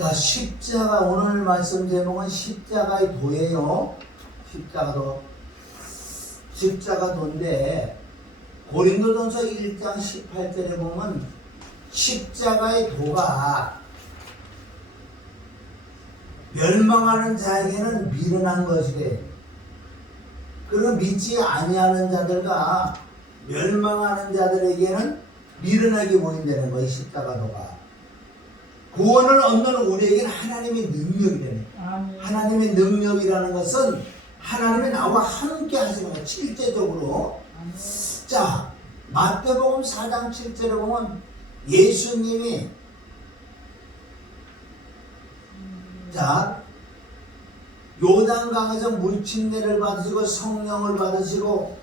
자, 십자가, 오늘 말씀 제목은 십자가의 도예요. 십자가도인데 고린도전서 1장 18절에 보면 십자가의 도가 멸망하는 자에게는 미련한 것이래. 그런 믿지 아니하는 자들과 멸망하는 자들에게는 미련하게 보인다는 거예요. 십자가도가 구원을 얻는 우리에게는 하나님의 능력이라네. 하나님의 능력이라는 것은 하나님이 나와 함께 하시는 거예요. 실제적으로. 자, 마태복음 4장 7절에 보면 예수님이 자, 요단강에서 물침례를 받으시고 성령을 받으시고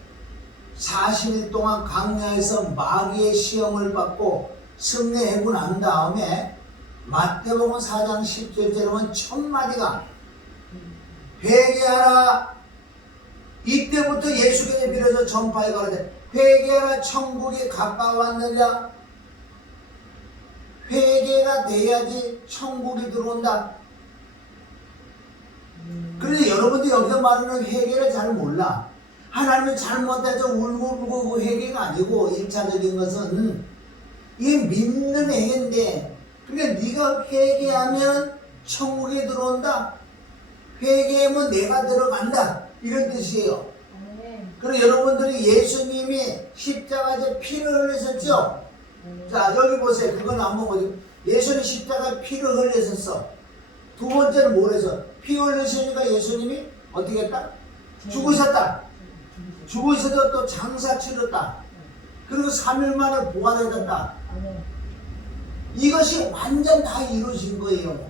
40일 동안 광야에서 마귀의 시험을 받고 승리하고 난 다음에 마태복음 4장 10절에 보면 첫 마디가 회개하라. 이때부터 예수께서 비로소 전파해 가라되 회개하라, 천국이 가까웠느니라. 회개가 돼야지 천국이 들어온다. 그런데 여러분들이 여기서 말하는 회개를 잘 몰라. 하나님이 잘못해서 울고 회개가 아니고 1차적인 것은 이게 믿는 행위인데, 그러니까 네가 회개하면 천국에 들어온다. 회개하면 내가 들어간다. 이런 뜻이에요. 그리고 여러분들이 예수님이 십자가에서 피를 흘리셨죠? 자, 여기 보세요. 그건 한번 보세요. 예수님이 십자가에 피를 흘리셨어. 두 번째는 뭘 해서? 피 흘리시니까 예수님이 어떻게 했다? 죽으셨다. 죽으셔도 또 장사 치렀다. 그리고 3일 만에 부활해졌다. 이것이 완전 다 이루어진 거예요.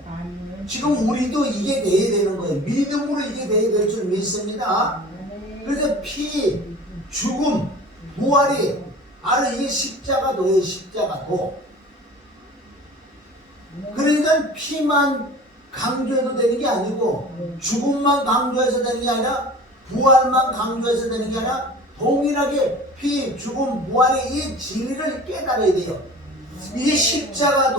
지금 우리도 이게 돼야 되는 거예요. 믿음으로 이게 돼야 될 줄 믿습니다. 그래서 피, 죽음, 부활이 바로 이게 십자가도예요. 십자가도. 그러니까 피만 강조해도 되는 게 아니고 죽음만 강조해서 되는 게 아니라 부활만 강조해서 되는 게 아니라 동일하게 피, 죽음, 부활의 이 진리를 깨달아야 돼요. 이게 십자가도다.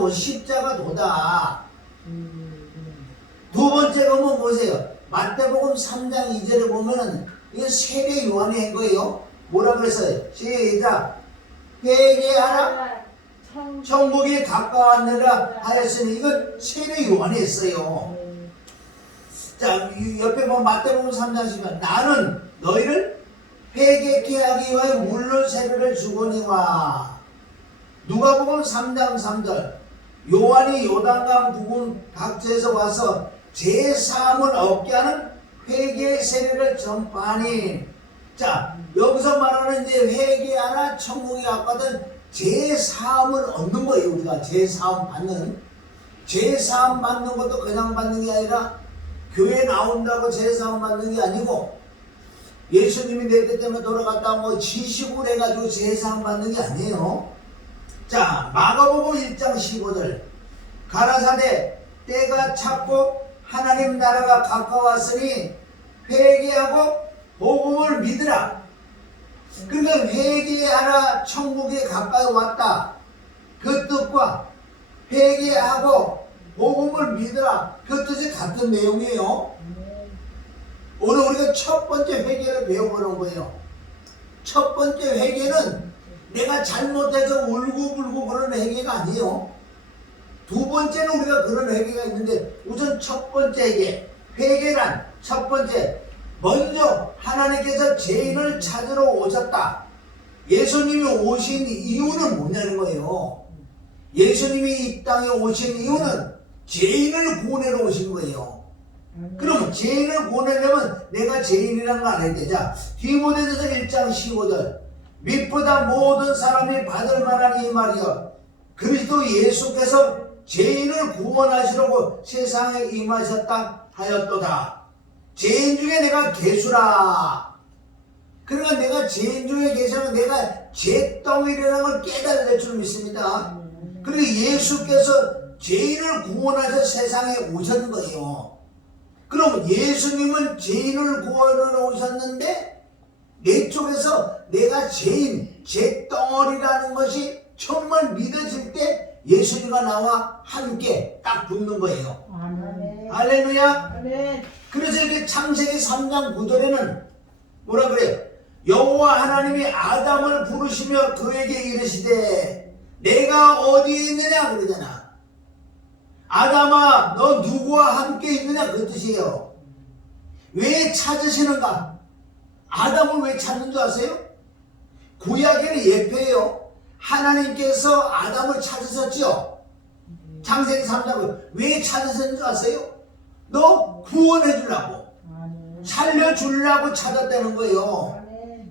두 번째 보면 보세요. 마태복음 3장 2절에 보면은 이거 세례 요한이 한 거예요. 뭐라 그랬어요? 시작. 회개하라. 천국이 가까웠느라 하였으니 이건 세례 요한이 했어요. 자, 옆에 보면 마태복음 3장 10절. 나는 너희를 회개케 하기 위하여 물로 세례를 주거니와. 누가복음 3장 3절. 요한이 요단강 부근 각지에서 와서 제사함을 얻게 하는 회개의 세례를 전파하니. 자, 여기서 말하는 이제 회개하라, 천국이 가까운 제사함을 얻는 거예요. 우리가 제사함 받는. 제사함 받는 것도 그냥 받는 게 아니라 교회 나온다고 제사함 받는 게 아니고 예수님이 내 때 때문에 돌아갔다 뭐 지식으로 해가지고 제사함 받는 게 아니에요. 자, 마가복음 1장 15절. 가라사대 때가 찼고 하나님 나라가 가까웠으니 회개하고 복음을 믿으라. 그러니까 회개하라, 천국에 가까이 왔다. 그 뜻과 회개하고 복음을 믿으라. 그 뜻이 같은 내용이에요. 오늘 우리가 첫 번째 회개를 배워보는 거예요. 첫 번째 회개는 내가 잘못해서 울고불고 그런 회개가 아니에요. 두 번째는 우리가 그런 회개가 있는데 우선 첫 번째 회개란 첫 번째, 먼저 하나님께서 죄인을 찾으러 오셨다. 예수님이 오신 이유는 뭐냐는 거예요. 예수님이 이 땅에 오신 이유는 죄인을 구원하러 오신 거예요. 그럼 죄인을 구원하려면 내가 죄인이라는 걸 알아야 돼. 자, 디모데전서 1장 15절. 믿보다 모든 사람이 받을 만한 이 말이여. 그리스도 예수께서 죄인을 구원하시려고 세상에 임하셨다 하였도다. 죄인 중에 내가 개수라. 그러니까 내가 죄인 중에 계시면 내가 죄덩이라는 걸 깨달아야 될 줄 믿습니다. 그리고 예수께서 죄인을 구원하셔서 세상에 오셨는 거예요. 그럼 예수님은 죄인을 구원하러 오셨는데 내 쪽에서 내가 죄인, 죄덩어리라는 것이 정말 믿어질 때 예수님과 나와 함께 딱 붙는 거예요. 아멘. 할렐루야. 아멘. 그래서 이렇게 창세기 3장 9절에는 뭐라 그래요? 여호와 하나님이 아담을 부르시며 그에게 이르시되 내가 어디에 있느냐 그러잖아. 아담아 너 누구와 함께 있느냐 그 뜻이에요. 왜 찾으시는가? 아담을 왜 찾는 줄 아세요? 구약에는 예표예요. 하나님께서 아담을 찾으셨지요. 창세기 3장을 왜 찾으셨는 줄 아세요? 너 구원해 주려고, 살려 주려고 찾았다는 거예요.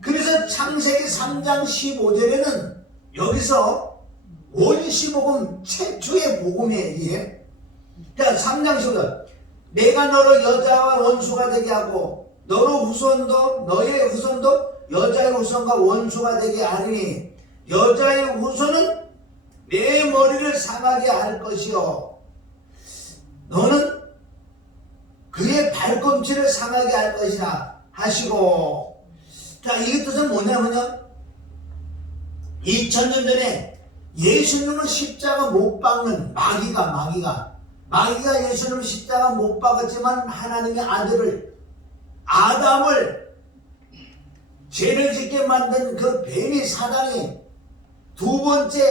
그래서 창세기 3장 15절에는 여기서 원시복음 최초의 복음이에요. 이게. 자, 3장 15절. 내가 너로 여자와 원수가 되게 하고 너로 후손도 너의 후손도 여자의 후손과 원수가 되게 하리니 여자의 후손은 내 머리를 상하게 할 것이요 너는 그의 발꿈치를 상하게 할 것이라 하시고. 자, 이 뜻은 뭐냐면요, 2000년 전에 예수님을 십자가 못 박는 마귀가 예수님을 십자가 못 박았지만 하나님의 아들을 아담을 죄를 짓게 만든 그 뱀이 사단이 두 번째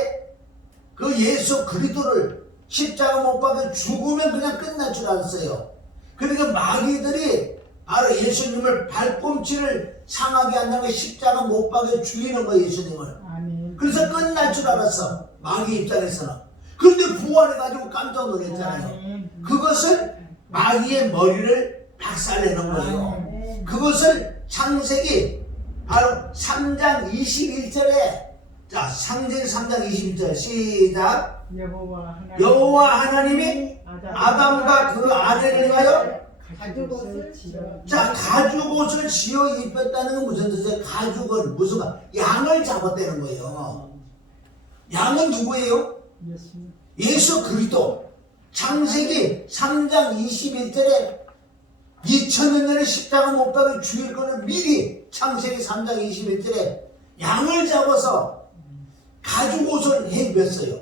그 예수 그리스도를 십자가 못 박아 죽으면 그냥 끝날 줄 알았어요. 그러니까 마귀들이 바로 예수님을 발꿈치를 상하게 한다는 게 십자가 못 박아 죽이는 거예요, 예수님을. 그래서 끝날 줄 알았어, 마귀 입장에서는. 그런데 부활해가지고 깜짝 놀랐잖아요. 그것을 마귀의 머리를 박살내는 거예요. 그것을 창세기 바로 3장 21절에, 자, 창세기 3장 21절 시작. 여호와 하나님이 아담과 그 아내를 위하여 가죽옷을 지어 입혔다는 건 무슨 뜻이에요? 가죽을 무슨 양을 잡았다는 거예요. 양은 누구예요? 예수 그리스도. 창세기 3장 21절에 2000년 전에 십자가 못 박아 죽일 거를 미리 창세기 3장 21절에 양을 잡아서 가죽옷을 해 입혔어요.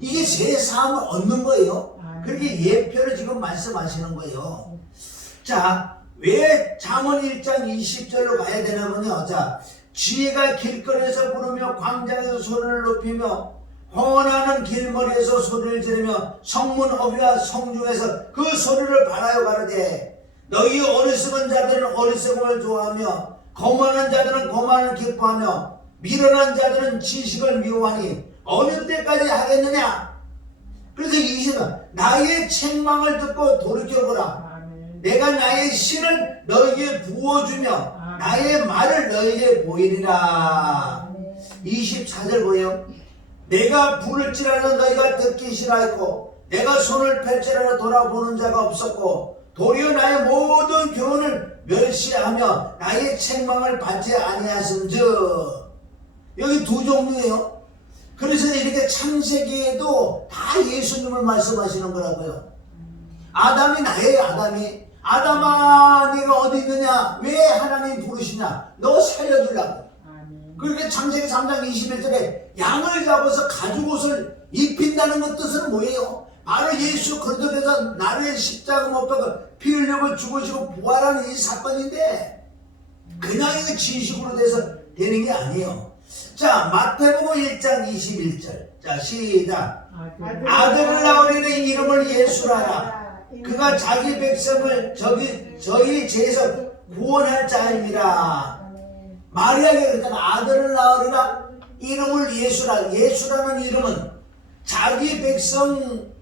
이게 새 사함을 얻는 거예요. 그렇게 예표를 지금 말씀하시는 거예요. 자, 왜 잠언 1장 20절로 가야 되냐면요. 자, 지혜가 길거리에서 부르며 광장에서 소리를 높이며 헌하는 길머리에서 소리를 지르며 성문 어귀와 성중에서 그 소리를 바라여 가르되 너희 어리석은 자들은 어리석음을 좋아하며 거만한 자들은 거만을 기뻐하며 미련한 자들은 지식을 미워하니 어느 때까지 하겠느냐? 그래서 20은 나의 책망을 듣고 돌이켜보라. 내가 나의 신을 너희에게 부어주며 나의 말을 너희에게 보이리라. 24절 보여요. 내가 부를지라도 너희가 듣기 싫어했고 내가 손을 펼치라도 돌아보는 자가 없었고 도리어 나의 모든 교훈을 멸시하며 나의 책망을 받지 아니하신즉. 여기 두 종류예요. 그래서 이렇게 창세기에도 다 예수님을 말씀하시는 거라고요. 아담이 나예요. 아담아 네가 어디 있느냐? 왜 하나님 부르시냐? 너 살려주려고. 그렇게 창세기 3장 21절에 양을 잡아서 가죽옷을 입힌다는 것 뜻은 뭐예요? 바로 예수 그리스도께서 나를 십자가 못 박아 피 흘리고 죽으시고 부활하는 이 사건인데 그냥 이거 지식으로 돼서 되는 게 아니에요. 자, 마태복음 1장 21절. 자, 시작. 아들을 낳으리니 이름을 예수라라. 그가 자기 백성을 저희 죄에서 구원할 자입니다. 마리아가 그랬잖아. 아들을 낳으리라. 이름을 예수라. 예수라는 이름은 자기 백성을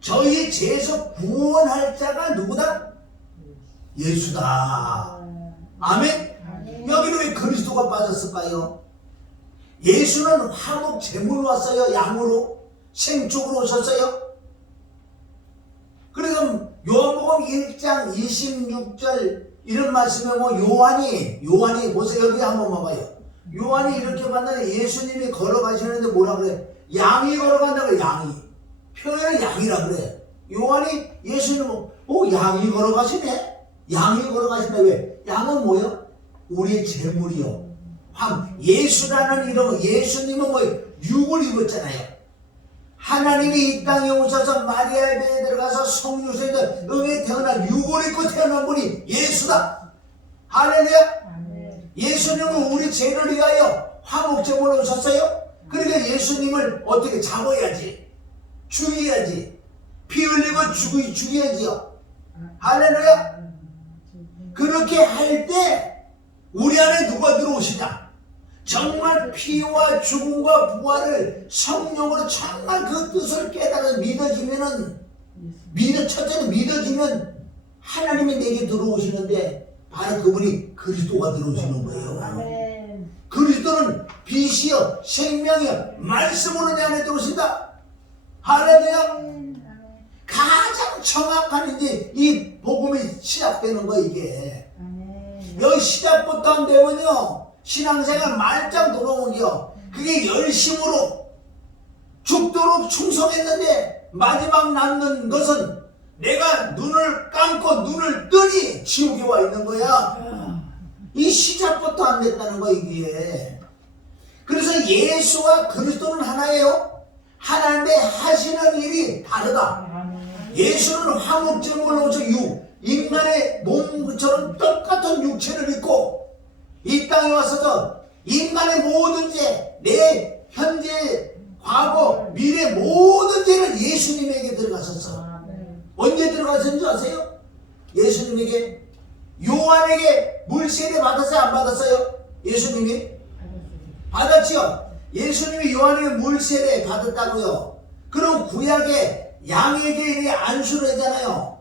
저희 죄에서 구원할 자가 누구다? 예수다. 아멘. 여기는 왜 그리스도가 빠졌을까요? 예수는 화목 제물로 왔어요. 양으로 생축으로 오셨어요. 그래서 요한복음 1장 26절 이런 말씀에 요한이 보세요. 여기 한번 봐봐요. 요한이 이렇게 봤는데 예수님이 걸어가시는데 뭐라 그래? 양이 걸어간다고. 양이 표현을 양이라 그래. 요한이 예수님 양이 걸어가시네. 양이 걸어가시네. 왜? 양은 뭐요? 우리의 재물이요. 예수라는 이름, 예수님은 뭐 육을 입었잖아요. 하나님이 이 땅에 오셔서 마리아의 배에 들어가서 성육신에서 응에 태어난 육을 입고 태어난 분이 예수다. 할렐루야. 예수님은 우리 죄를 위하여 화목제물로 오셨어요. 그러니까 예수님을 어떻게 잡아야지, 죽여야지, 피 흘리고 죽여야지요. 할렐루야. 그렇게 할 때 우리 안에 누가 들어오시냐? 정말 피와 죽음과 부활을 성령으로 정말 그 뜻을 깨달아 믿어지면은, 첫째는 믿어지면 하나님이 내게 들어오시는데 바로 그분이 그리스도가 들어오시는 거예요. 그리스도는 빛이요 생명이요 말씀으로 내 안에 들어오신다. 할렐루야. 가장 정확한 이제 이 복음이 시작되는 거 이게. 여기 시작부터 안 되면요 신앙생활 말짱 돌아오기요. 그게 열심으로 죽도록 충성했는데 마지막 남는 것은 내가 눈을 감고 눈을 뜨니 지옥에 와 있는 거야. 이 시작부터 안 됐다는 거 이게. 그래서 예수와 그리스도는 하나예요. 하나인데 하시는 일이 다르다. 예수는 화목제물로 오셔 인간의 몸처럼 똑같은 육체를 입고 이 땅에 와서도 인간의 모든 죄, 내 현재, 과거, 미래 모든 죄를 예수님에게 들어가셨어. 언제 들어가셨는지 아세요? 예수님에게 요한에게 물세례 받았어요? 안 받았어요? 예수님이? 받았지요. 예수님이 요한에게 물세례 받았다고요. 그럼 구약에 양에게 안수를 했잖아요.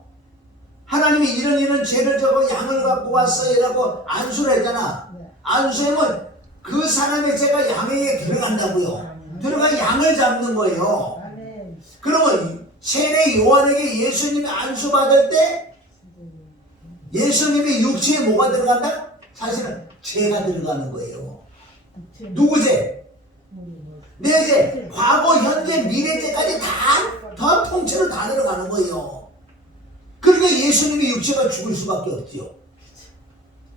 하나님이 이런 죄를 져고 양을 갖고 왔어요 라고 안수를 했잖아. 안수하면 그 사람의 죄가 양에게 들어간다고요. 들어가 양을 잡는 거예요. 그러면 세례 요한에게 예수님이 안수 받을 때 예수님의 육체에 뭐가 들어간다? 사실은 죄가 들어가는 거예요. 누구 죄? 내 죄, 과거, 현재, 미래 죄까지 다 통째로 다 들어가는 거예요. 그러니까 예수님의 육체가 죽을 수밖에 없지요.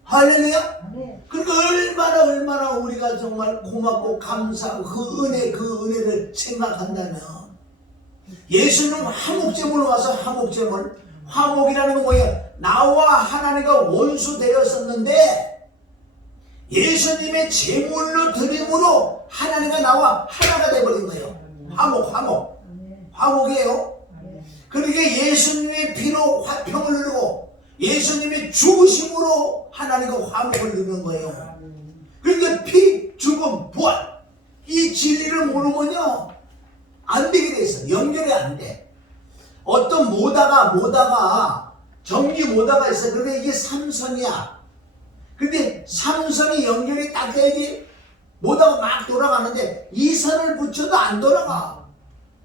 할렐루야? 그러니까 얼마나 우리가 정말 고맙고 감사하고 그 은혜를 생각한다면 예수님은 화목제물로 와서 화목제물, 화목이라는 건 뭐예요? 나와 하나님과 원수 되었었는데 예수님의 제물로 드림으로 하나님과 나와 하나가 되어버린 거예요. 화목이에요. 그러니까 예수님의 피로 화평을 누리고 예수님의 죽으심으로 하나님과 화목을 누리는 거예요. 그러니까 피, 죽음, 부활 이 진리를 모르면요 안 되게 돼 있어. 연결이 안 돼. 어떤 모다가 전기 모다가 있어. 그런데 이게 삼선이야. 근데 삼선이 연결이 딱 돼야지 모다가 막 돌아가는데 이 선을 붙여도 안 돌아가.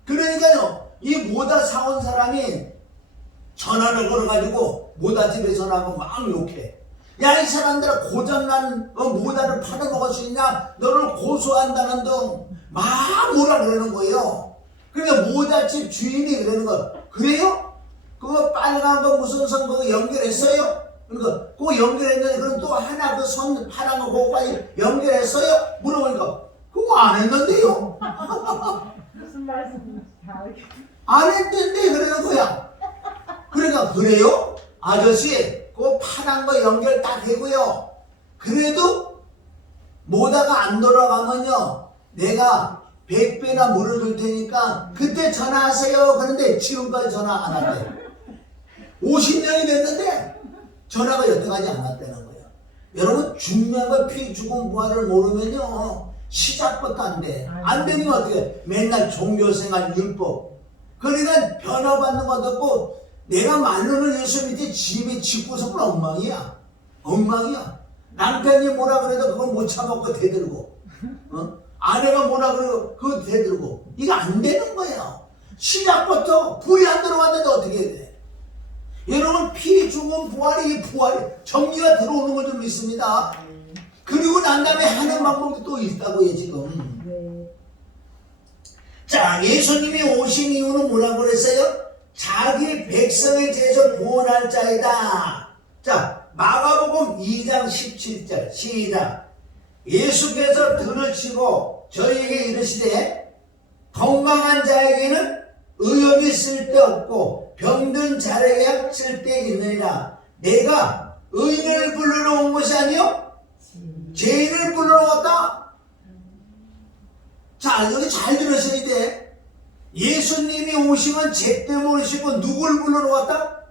그러니까요 이 모다 사온 사람이 전화를 걸어가지고 모다 집에 전화하고 막 욕해. 야 이 사람들아 고장난 모다를 팔아먹을 수 있냐? 너를 고소한다는 등 막 뭐라 그러는 거예요. 그러니까 모다집 주인이 그러는 거. 그래요? 그거 빨간 거 무슨 선 그거 연결했어요? 그러니까 그거 연결했는데 그럼 또 하나 그 선 파란 거 그거 빨리 연결했어요? 물어보니까 그거 안 했는데요? 무슨 말씀 안 했는데 그러는 거야. 그러니까 그래요? 아저씨 그거 파란 거 연결 딱 해고요. 그래도 모다가 안 돌아가면요 내가 100배나 물을 줄 테니까 그때 전화하세요. 그런데 지금까지 전화 안 왔대. 50년이 됐는데 전화가 여태까지 안 왔다는 거예요. 여러분 중요한 거 피, 죽음, 부활을 모르면요 시작부터 안 돼. 안 되면 어떻게 해? 맨날 종교생활, 율법 그러니까 변화받는 것도 없고 내가 말로는 예수 밑에 집에 집구석은 엉망이야. 남편이 뭐라 그래도 그걸 못 참았고 대들고 아내가 뭐라 그래도 그거 대들고 이거 안 되는 거예요. 시작부터 불이 안 들어왔는데 어떻게 해야 돼? 여러분 피, 죽음, 부활이 정리가 들어오는 걸 좀 믿습니다. 그리고 난 다음에 하는 방법이 또 있다고요 지금. 자 예수님이 오신 이유는 뭐라고 그랬어요? 자기 백성의 죄에서 구원할 자이다. 자 마가복음 2장 17절 시작. 예수께서 들으시고 저희에게 이르시되 건강한 자에게는 의욕이 쓸데없고 병든 자에게 쓸데있느니라. 내가 의인을 부르러 온 것이 아니요 죄인을 부르러 왔다. 자, 여기 잘 들으셔야 돼. 예수님이 오시면 죄 때문에 오시고 누굴 부르러 왔다?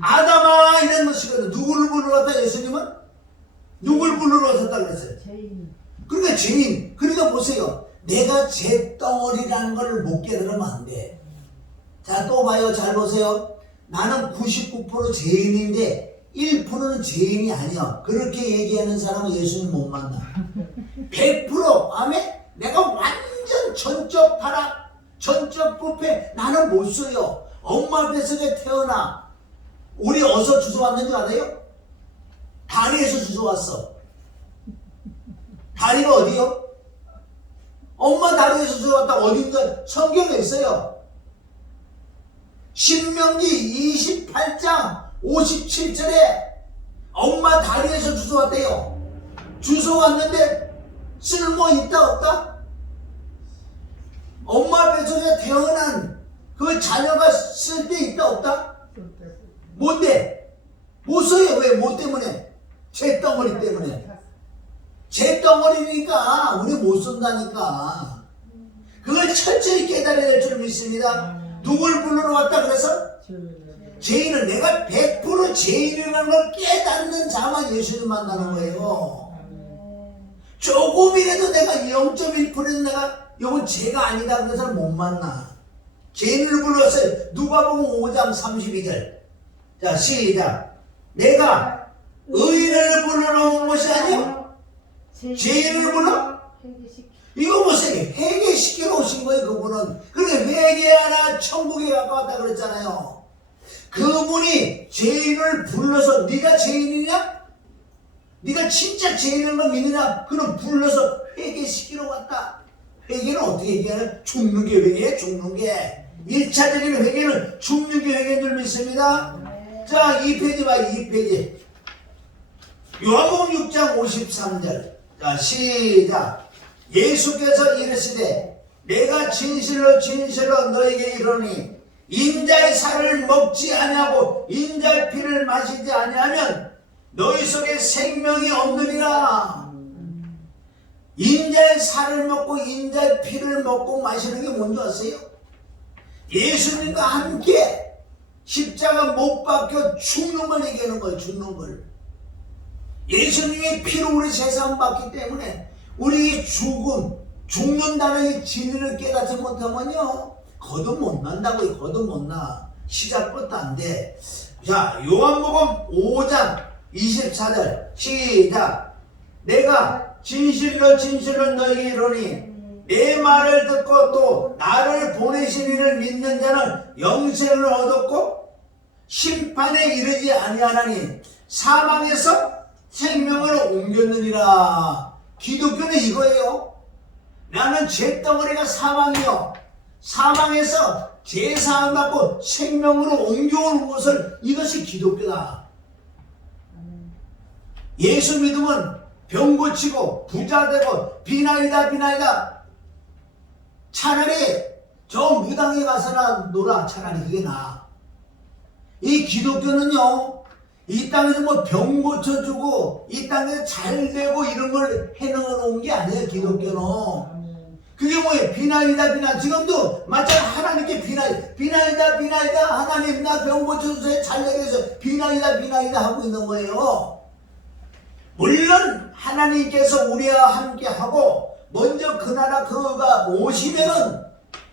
아담아 이런 것이거든. 누구를 부르러 왔다? 예수님은 누굴 부르러 왔다 그랬어요? 그러니까 죄인. 그러니까 보세요. 내가 죄덩어리라는 걸 못 깨달으면 안 돼. 자, 또 봐요. 잘 보세요. 나는 99% 죄인인데 1%는 죄인이 아니야. 그렇게 얘기하는 사람은 예수님 못 만나. 100% 아멘? 내가 완전 전적 타락, 전적 부패. 나는 못 써요. 엄마 뱃속에 태어나. 우리 어디서 주워왔는 줄 알아요? 다리에서 주워왔어. 다리가 어디요? 엄마 다리에서 주워왔다. 어딘가 성경에 있어요. 신명기 28장 57절에 엄마 다리에서 주워왔대요. 주워왔는데 쓸모 있다 없다? 엄마 뱃속에 태어난 그 자녀가 쓸 데 있다 없다? 뭔데? 못 써요. 왜? 뭐 때문에? 죄덩어리 때문에. 죄덩어리니까 우리 못 쓴다니까. 그걸 철저히 깨달아야 될 줄 믿습니다. 누굴 부르러 왔다 그래서? 죄인을. 내가 100% 죄인이라는 걸 깨닫는 자만 예수님 만나는 거예요. 조금이라도 내가 0.1%는 내가 이건 죄가 아니다 그런 사람 못 만나. 죄인을 불렀어요. 누가복음 5장 32절. 자, 시작. 내가 의인을 부르러 온 것이 아니요 죄인을 불러? 이거 보세요. 회개시키러 오신 거예요. 그분은. 그렇게 회개하라 천국에 가까웠다 그랬잖아요. 그분이 죄인을 불러서 네가 죄인이냐? 네가 진짜 죄인인 걸 믿느냐? 그는 불러서 회개시키러 왔다. 회개는 어떻게 회개하냐? 죽는 게 회개야. 죽는 게 1차적인 회개는 죽는 게 회개인 줄 믿습니다. 자, 2페이지 봐. 2페이지. 요한복음 6장 53절. 자, 시작. 예수께서 이르시되 내가 진실로 진실로 너에게 이르노니 인자의 살을 먹지 아니하고 인자의 피를 마시지 아니하면 너희 속에 생명이 없느니라. 인자의 살을 먹고 인자의 피를 먹고 마시는 게 뭔지 아세요? 예수님과 함께 십자가 못 박혀 죽는 걸 얘기하는 거예요. 죽는 걸. 예수님의 피로 우리 세상 받기 때문에 우리 죽는다는 이 진리를 깨닫지 못하면요 거듭 못 난다고요. 거듭 못 나. 시작부터 안 돼. 자, 요한복음 5장 24절 시작. 내가 진실로 진실로 너에게 이르노니 내 말을 듣고 또 나를 보내신 이를 믿는 자는 영생을 얻었고 심판에 이르지 아니하나니 사망에서 생명을 옮겼느니라. 기독교는 이거예요. 나는 죄덩어리가 사망이요. 사망에서 죄사함 받고 생명으로 옮겨오는 것을, 이것이 기독교다. 예수 믿으면 병 고치고 부자 되고 비나이다 비나이다. 차라리 저 무당에 가서나 놀아. 차라리 그게 나아. 이 기독교는요 이 땅에서 뭐 병 고쳐주고 이 땅에서 잘 되고 이런 걸 해놓은 게 아니에요. 기독교는 그게 뭐예요? 비나이다 비나. 지금도 마찬가지 하나님께 비나이다 비나이다. 하나님 나 병 고쳐주세요. 잘 되게 해서 비나이다 비나이다 하고 있는 거예요. 물론 하나님께서 우리와 함께 하고 먼저 그 나라 그가 오시면은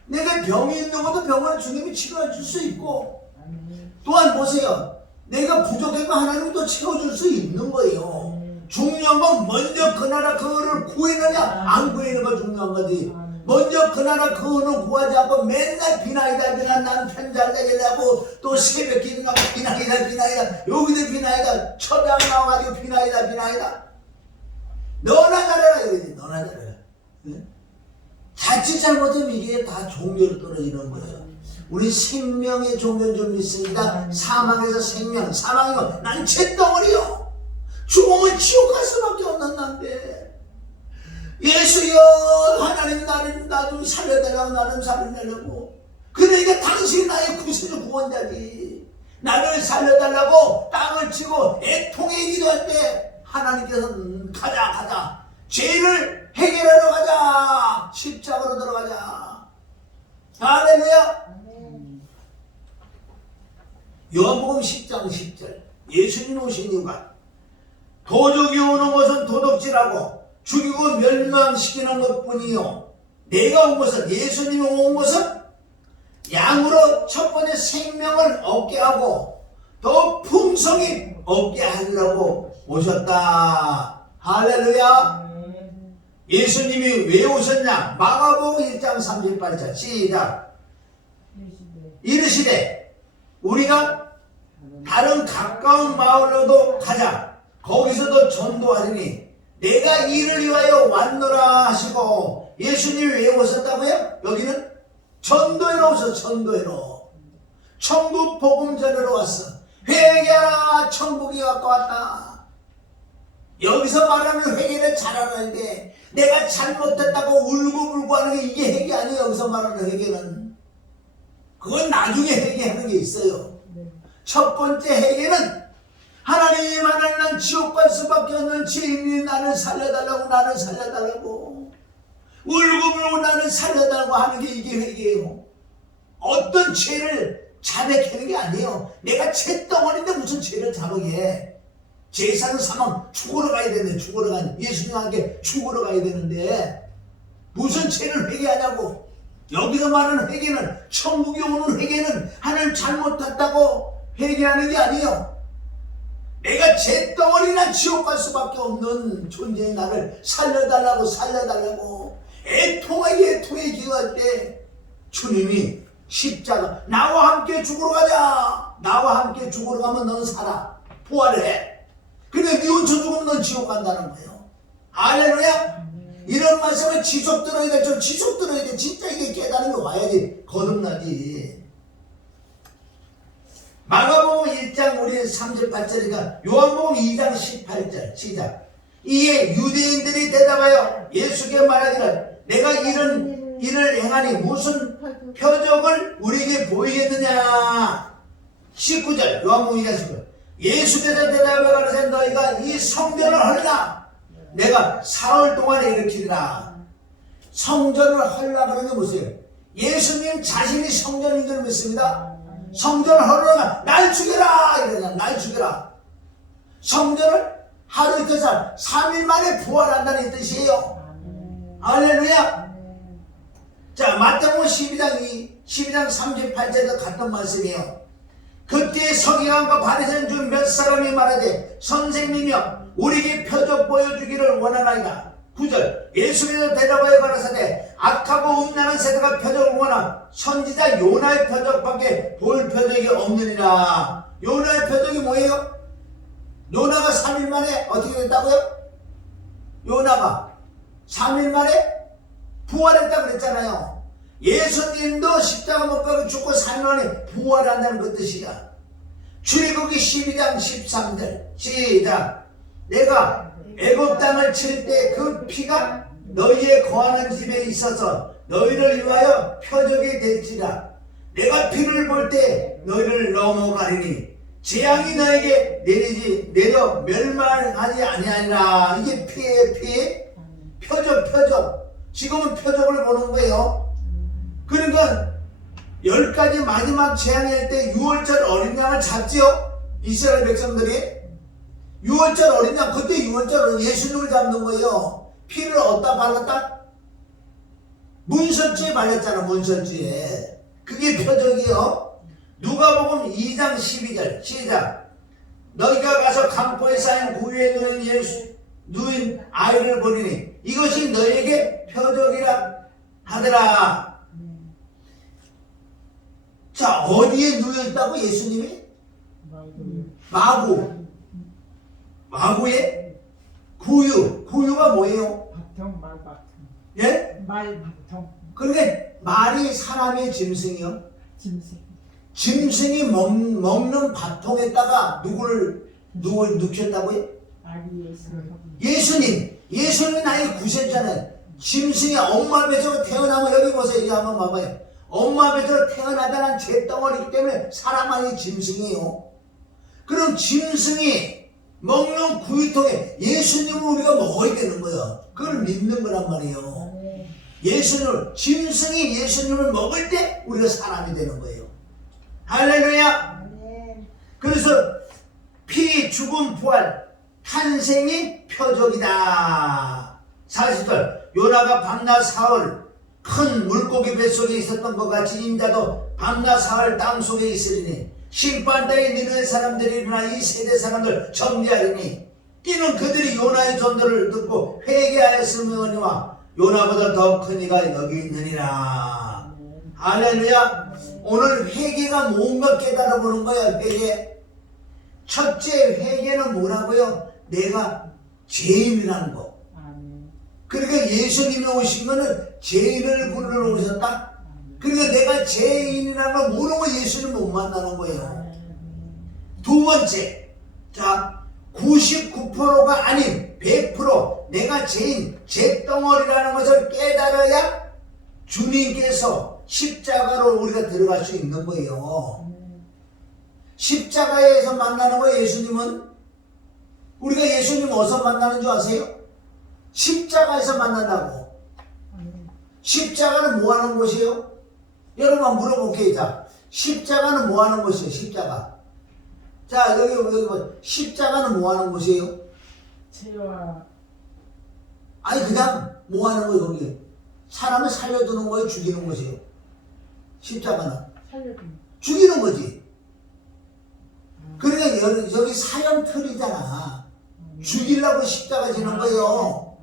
내가 병이 있는 것도 병을 주님이 치료해 줄 수 있고, 또한 보세요. 내가 부족한 거 하나님도 채워줄 수 있는 거예요. 중요한 건 먼저 그 나라 그거를 구했느냐 안 구하는 거 중요한 거지. 먼저 그 나라 그거는 구하지 않고 맨날 비나이다 비나. 난 편잘 되려고 또 새벽 기도하고 비나이다 비나이다. 여기도 비나이다. 처방 나와가지고 비나이다 비나이다. 너나 잘해라. 여기지 너나 잘해라. 네? 자칫 잘못하면 이게 다 종교로 떨어지는 거예요. 우리 생명의 종교인 줄 믿습니다. 사망에서 생명. 사망이면 난 죄덩어리요. 죽으면 지옥 갈 수밖에 없는 난데 예수여 하나님 나를 살려달라고 나를 살려달라고 그러니까 당신이 나의 구세주 구원자지 나를 살려달라고 땅을 치고 애통에 기도할 때 하나님께서는 가자 죄를 해결하러 가자 십자가로 들어가자 할렐루야. 요한복음 10장 10절 예수님 오신 이유가 도적이 오는 것은 도둑질하고 죽이고 멸망시키는 것뿐이요 내가 온 것은 예수님이 온 것은 양으로 첫 번째 생명을 얻게 하고 더 풍성히 얻게 하려고 오셨다. 할렐루야. 예수님이 왜 오셨냐? 마가복음 1장 38절 시작. 이르시되 우리가 다른 가까운 마을로도 가자. 거기서도 전도하리니 내가 이를 위하여 왔노라 하시고 예수님이 왜 오셨다고요? 여기는 전도회로 오셨어. 전도회로 천국 복음 전하러 왔어. 회개하라 천국이 가까웠다. 여기서 말하는 회개를 잘하는데 내가 잘못했다고 울고불고 하는 게 이게 회개 아니에요. 여기서 말하는 회개는 그건 나중에 회개하는 게 있어요. 첫 번째 회개는 하나님 난 지옥 갈 수밖에 없는 죄인이 나를 살려달라고 울고불고 나를 살려달라고 하는 게 이게 회개예요. 어떤 죄를 자백하는 게 아니에요. 내가 죄덩어리인데 무슨 죄를 자백해. 제사는 사망 죽으러 가야 되는데 예수님과 함께 죽으러 가야 되는데 무슨 죄를 회개하냐고. 여기서 말하는 회개는 천국에 오는 회개는 하나님 잘못했다고 회개하는 게 아니에요. 내가 죄덩어리나 지옥 갈 수밖에 없는 존재인 나를 살려달라고 애통하게 기도할 때 주님이 십자가 나와 함께 죽으러 가자. 나와 함께 죽으러 가면 넌 살아. 부활해. 근데 네 혼자 죽으면 넌 지옥 간다는 거예요. 할렐루야. 이런 말씀을 지속 들어야 돼. 좀 지속 들어야 돼. 진짜 이게 깨달음이 와야지 거듭나지. 마가복음 1장 우리 38절이니까 요한복음 2장 18절 시작. 이에 유대인들이 대답하여 예수께 말하기를 내가 이런 일을 행하니 무슨 표적을 우리에게 보이겠느냐. 19절 요한복음 2장 19절 예수께서 대답하여 가라사대 너희가 이 성전을 헐라 내가 사흘 동안에 일으키리라. 성전을 헐라 그러는 게 무엇이에요? 예수님 자신이 성전인 줄 믿습니다. 성전을 헐라 날 죽여라 이러냐. 날 죽여라. 성전을 하루 이틀 3일 만에 부활한다는 뜻이에요. 할렐루야. 자 마태복음 12장 38절에도 같은 말씀이에요. 그때 서기관과 바리새인 중 몇 사람이 말하되 선생님이여 우리에게 표적 보여주기를 원하나이다. 9절 예수께서 대답하여 가라사대 악하고 음란한 세대가 표적을 원하 선지자 요나의 표적밖에 볼 표적이 없느니라. 요나의 표적이 뭐예요? 요나가 3일 만에 어떻게 됐다고요? 요나가 3일 만에 부활했다고 그랬잖아요. 예수님도 십자가 못 박혀 죽고 3일 만에 부활한다는 그 뜻이야. 출애굽기 12장 13절 시작. 내가 애굽 땅을 칠 때 그 피가 너희의 거하는 집에 있어서 너희를 위하여 표적이 될지라. 내가 피를 볼 때 너희를 넘어가리니 재앙이 너에게 내려 멸망하지 아니하리라. 이게 피에 표적. 지금은 표적을 보는 거예요. 그러니까 10가지 마지막 재앙일 때 6월절 어린 양을 잡지요. 이스라엘 백성들이 6월절 어린 양, 그때 6월절 예수님을 잡는 거예요. 피를 어디다 발랐다? 문설주에 발랐잖아. 문설주에. 그게 표적이요. 누가복음 2장 12절 시작. 너희가 가서 강포에 쌓인 구유에 누인 아이를 보리니 이것이 너희에게 표적이라 하더라. 자 어디에 누워있다고 예수님이? 마구에 구유가 뭐예요? 말바통. 예? 말바통. 그러니까 말이 사람의 짐승이요. 짐승. 짐승이 먹는 바통에다가 누굴 눕혔다고요? 예수님이 나의 구세주잖아요. 짐승이 엄마 배에서 태어나면 여기 보세요. 이거 한번 봐봐요. 엄마 배에서 태어나다는 잿덩어리이기 때문에 사람 아니 짐승이에요. 그럼 짐승이 먹는 구유통에 예수님을 우리가 먹어야 되는 거예요. 그걸 믿는 거란 말이에요. 짐승이 예수님을 먹을 때 우리가 사람이 되는 거예요. 할렐루야. 그래서 피, 죽음, 부활, 탄생이 표적이다. 40절 요나가 밤낮 사흘 큰 물고기 뱃속에 있었던 것 같이 인자도 밤낮 사흘 땅속에 있으리니 심판대에 니느웨 사람들이 일어나 이 세대 사람들 정리하리니 이는 그들이 요나의 전도를 듣고 회개하였으므니와 요나보다 더 큰 이가 여기 있느니라. 할렐루야. 오늘 회개가 뭔가 깨달아보는 거야. 회개. 첫째 회개는 뭐라고요? 내가 죄인이라는 거. 그러니까 예수님이 오신 거는 죄인을 부르러 오셨다. 그러니까 내가 죄인이라는 걸 모르고 예수님 못 만나는 거예요. 두 번째, 자 99%가 아닌 100% 내가 죄인, 죄덩어리라는 것을 깨달아야 주님께서 십자가로 우리가 들어갈 수 있는 거예요. 십자가에서 만나는 거예요. 예수님은 우리가 예수님 어디서 만나는 줄 아세요? 십자가에서 만난다고. 십자가는 뭐 하는 곳이에요? 여러분 물어볼게요. 자, 십자가는 뭐 하는 곳이에요? 십자가. 자, 여기 십자가는 뭐 하는 곳이에요? 아니 그냥 뭐 하는 거예요? 거기 사람을 살려두는 거예요? 죽이는 것이에요? 십자가는 죽이는 거지. 그러니까 여기 사형틀이잖아. 죽이려고 십자가 지는 거예요.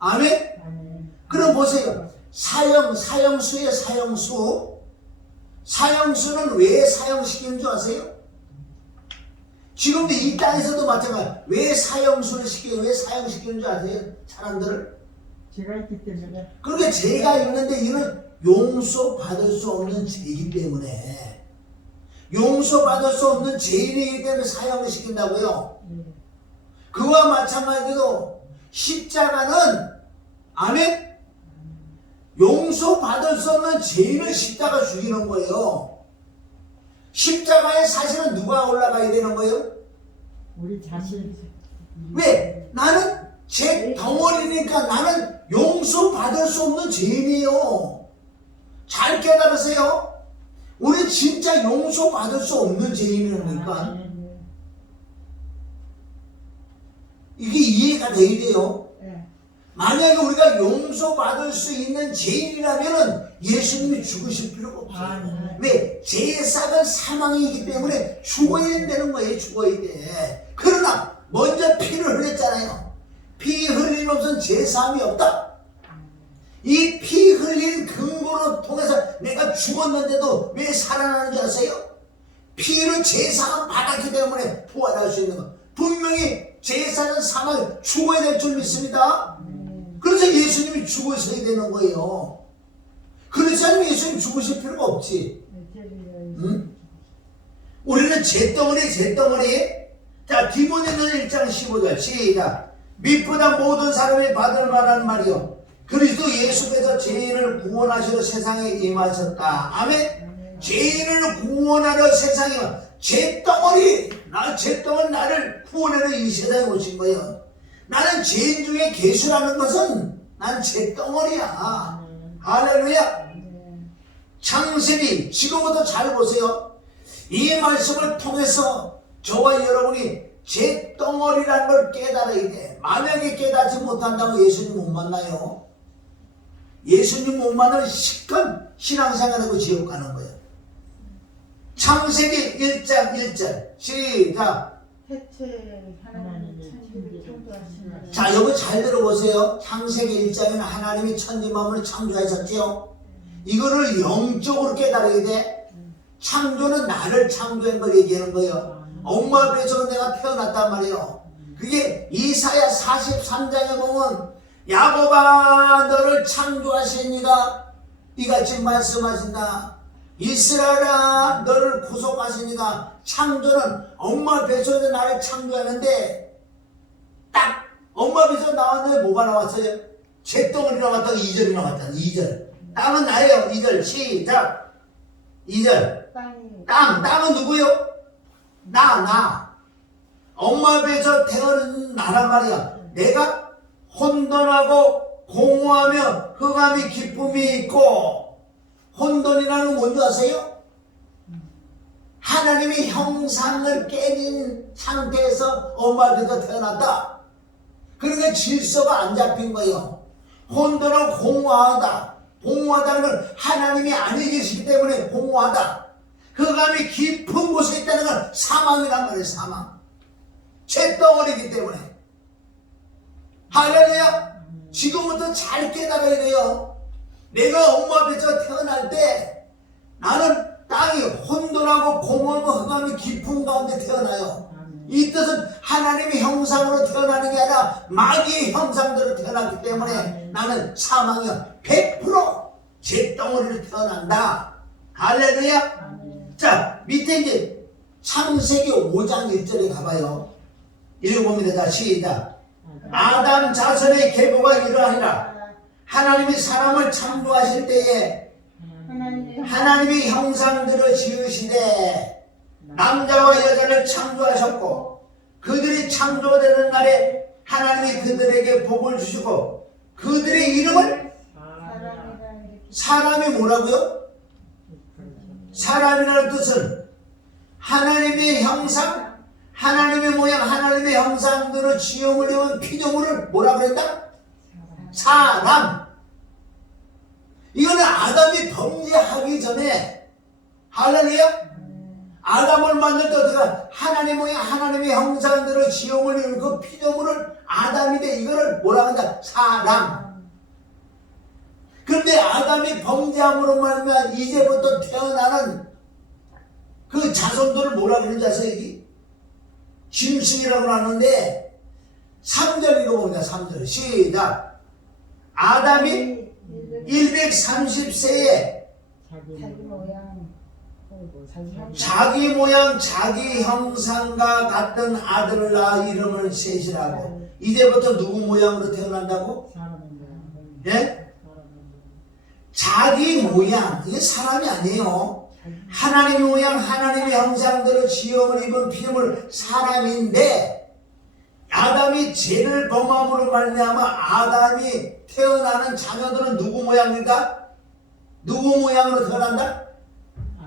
아멘? 그럼 보세요. 사형수의 사형수. 사형수는 왜 사형시키는 줄 아세요? 지금도 이 땅에서도 마찬가지야. 왜 사형수를 시키는, 왜 사형시키는 줄 아세요? 사람들을? 제가 있기 때문에. 그러니까 죄가 있는데 이는 용서받을 수 없는 죄이기 때문에, 용서받을 수 없는 죄인이기 때문에 사형을 시킨다고요. 그와 마찬가지로 십자가는, 아멘? 용서받을 수 없는 죄인을 십자가 죽이는 거예요. 십자가에 사실은 누가 올라가야 되는 거예요? 우리 자신. 왜? 나는 죄 덩어리니까 나는 용서받을 수 없는 죄인이에요. 잘 깨달으세요. 우리 진짜 용서받을 수 없는 죄인이니까 이게 이해가 돼야 돼요. 만약에 우리가 용서받을 수 있는 죄인이라면 예수님이 죽으실 필요가 없어요. 왜? 제사가 사망이기 때문에 죽어야 된다는 거예요. 죽어야 돼. 그러나 먼저 피를 흘렸잖아요. 피 흘림 없은 제사함이 없다. 이 피 흘린 근거로 통해서 내가 죽었는데도 왜 살아나는 줄 아세요? 피를 제사함 받았기 때문에 부활할 수 있는 거. 분명히 제사는 사망 죽어야 될 줄 믿습니다. 그래서 예수님이 죽으셔야 되는 거예요. 그렇지 않으면 예수님 죽으실 필요가 없지. 응? 우리는 잿덩어리. 자, 디모데전서 1장 15절 시작. 믿보다 모든 사람이 받을 만한 말이요 그리스도 예수께서 죄인을 구원하시러 세상에 임하셨다. 아멘. 죄인을 구원하러 세상에 잿덩어리 나를 구원하러 이 세상에 오신 거예요. 나는 죄인 중에 계수라는 것은 난 잿덩어리야. 할렐루야. 창세기 지금부터 잘 보세요. 이 말씀을 통해서 저와 여러분이 잿덩어리라는 걸 깨달아야 돼. 만약에 깨닫지 못한다면 예수님 못 만나요. 예수님 못 만나면 시큰 신앙생활하고 지옥 가는 거예요. 창세기 1장 1절 시작. 자, 여기 잘 들어보세요. 창세기 1장에는 하나님이 천지 만물을 창조하셨지요. 이거를 영적으로 깨달아야 돼. 창조는 나를 창조한 걸 얘기하는 거예요. 엄마 배에서 내가 태어났단 말이에요. 그게 이사야 43장에 보면 야곱아 너를 창조하시니가 이같이 말씀하신다. 이스라엘아 너를 구속하시니가. 창조는 엄마 배에서 나를 창조하는데 딱 엄마 뱃에서 나왔는데 뭐가 나왔어요? 잿덩어리 나왔다가 2절이 나왔잖아. 2절. 땅은 나예요. 2절 시작. 2절. 땅은 누구요? 나. 엄마 배에서 태어난 나란 말이야. 내가 혼돈하고 공허하며 흑암이 기쁨이 있고, 혼돈이라는 건 뭔지 아세요? 하나님의 형상을 깨진 상태에서 엄마 배에서 태어났다. 그러니까 질서가 안 잡힌 거예요. 혼돈하고 공허하다. 공허하다는 건 하나님이 아니 계시기 때문에 공허하다. 흑암이 깊은 곳에 있다는 건 사망이란 말이에요. 사망. 잿덩어리이기 때문에. 할렐루야. 지금부터 잘 깨달아야 돼요. 내가 엄마 배에서 태어날 때 나는 땅이 혼돈하고 공허하고 흑암이 깊은 가운데 태어나요. 이 뜻은 하나님의 형상으로 태어나는 게 아니라 마귀의 형상대로 태어났기 때문에 나는 사망이야. 100% 잿덩어리로 태어난다. 할렐루야. 자, 밑에 이제 창세기 5장 1절에 가봐요. 읽어봅니다. 자, 시작. 아담 자손의 계보가 이러하니라. 하나님이 사람을 창조하실 때에 하나님이 형상대로 지으시되 남자와 여자를 창조하셨고, 그들이 창조되는 날에 하나님이 그들에게 복을 주시고, 그들의 이름을 사람이 뭐라고요? 사람이라는 뜻은 하나님의 형상, 하나님의 모양, 하나님의 형상대로 지음을 입은 피조물을 뭐라 그랬다? 사람. 이거는 아담이 범죄하기 전에, 할렐루야. 아담을 만들 때 어떻게 하나님의 모양, 하나님의 형상대로 지음을 입은 그 피조물을 아담이 돼. 이거를 뭐라 한다? 사람. 그런데 아담이 범죄함으로 말하면 이제부터 태어나는 그 자손들을 뭐라 그러는지 아세요? 여기 짐승이라고 하는데 3절 읽어봅니다. 3절 시작. 아담이 130세에 자기 모양 자기 형상과 같은 아들을 낳아 이름을 셋이라고. 이제부터 누구 모양으로 태어난다고? 예? 자기 모양. 이게 사람이 아니에요. 하나님의 모양, 하나님의 형상대로 지음을 입은 피조물 사람인데, 아담이 죄를 범함으로 말미암아 아담이 태어나는 자녀들은 누구 모양인가? 누구 모양으로 태어난다?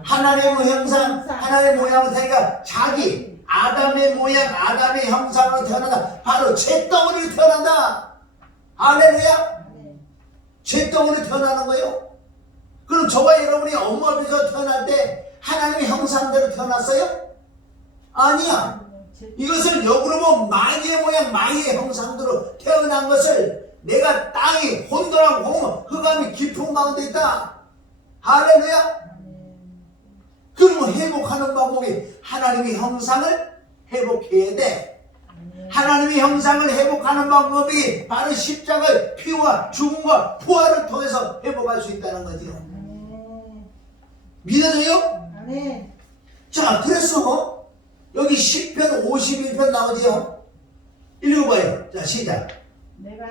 하나님의 형상, 하나님의 모양으로 태어나니까 자기 아담의 모양, 아담의 형상으로 태어난다. 바로 잿덩어리로 태어난다. 할렐루야. 잿덩어리로 태어나는 거예요. 그럼 저와 여러분이 엄마 배에서 태어날 때 하나님의 형상대로 태어났어요? 아니야. 이것을 역으로 보면 마귀의 모양, 마귀의 형상대로 태어난 것을 내가 땅이 혼돈하고 공허, 흑암이 깊은 가운데 있다. 할렐루야. 그러면 회복하는 방법이 하나님의 형상을 회복해야 돼. 하나님의 형상을 회복하는 방법이 바로 십자가의 피와 죽음과 부활을 통해서 회복할 수 있다는 거지요. 믿어져요? 네. 자, 그래서 여기 10편 51편 나오지요. 읽어봐요. 자, 시작. 내가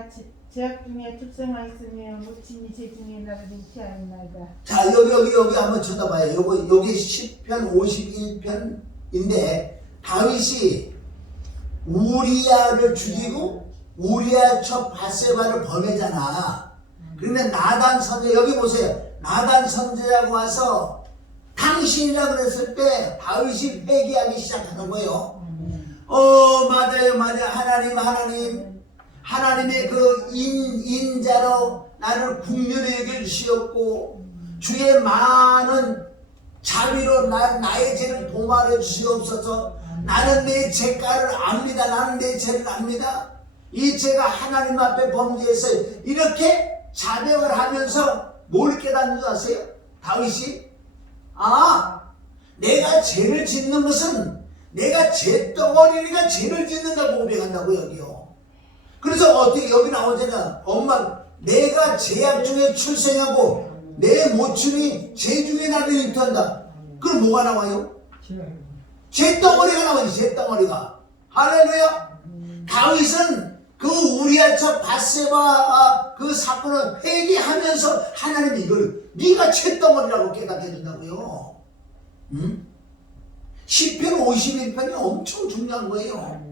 죄악 중에 축생하였으며 무친이 죄 중에 나를 잉태하였나이다. 자, 여기 한번 쳐다봐요. 여기 10편 51편인데 다윗이 우리야를 죽이고 우리야 저 바세바를 범했잖아. 그런데 나단 선제, 여기 보세요. 나단 선제라고 와서 당신이라 그랬을 때 다윗이 회개하기 시작하는 거예요. 맞아요. 하나님의 그 인자로 나를 국률에 여겨주시었고 주의 많은 자비로 나의 죄를 도말해 주시옵소서. 나는 내 죄가를 압니다. 나는 내 죄를 압니다. 이 죄가 하나님 앞에 범죄했어요. 이렇게 자백을 하면서 뭘 깨닫는 줄 아세요? 다윗이 내가 죄를 짓는 것은 내가 죄덩어리니까 죄를 짓는다 고백한다고 여기요. 그래서 어떻게 여기 나오잖아. 엄마 내가 죄악 중에 출생하고 내 모친이 죄 중에 나를 잉태한다. 그럼 뭐가 나와요? 죄덩어리가 나와요. 죄덩어리가. 할렐루야. 다윗은 그 우리아처 밧세바 그 사건을 회개하면서 하나님이 이걸 네가 잿덩어리라고 깨닫게 해준다고요. 응? 시편 51편이 엄청 중요한 거예요.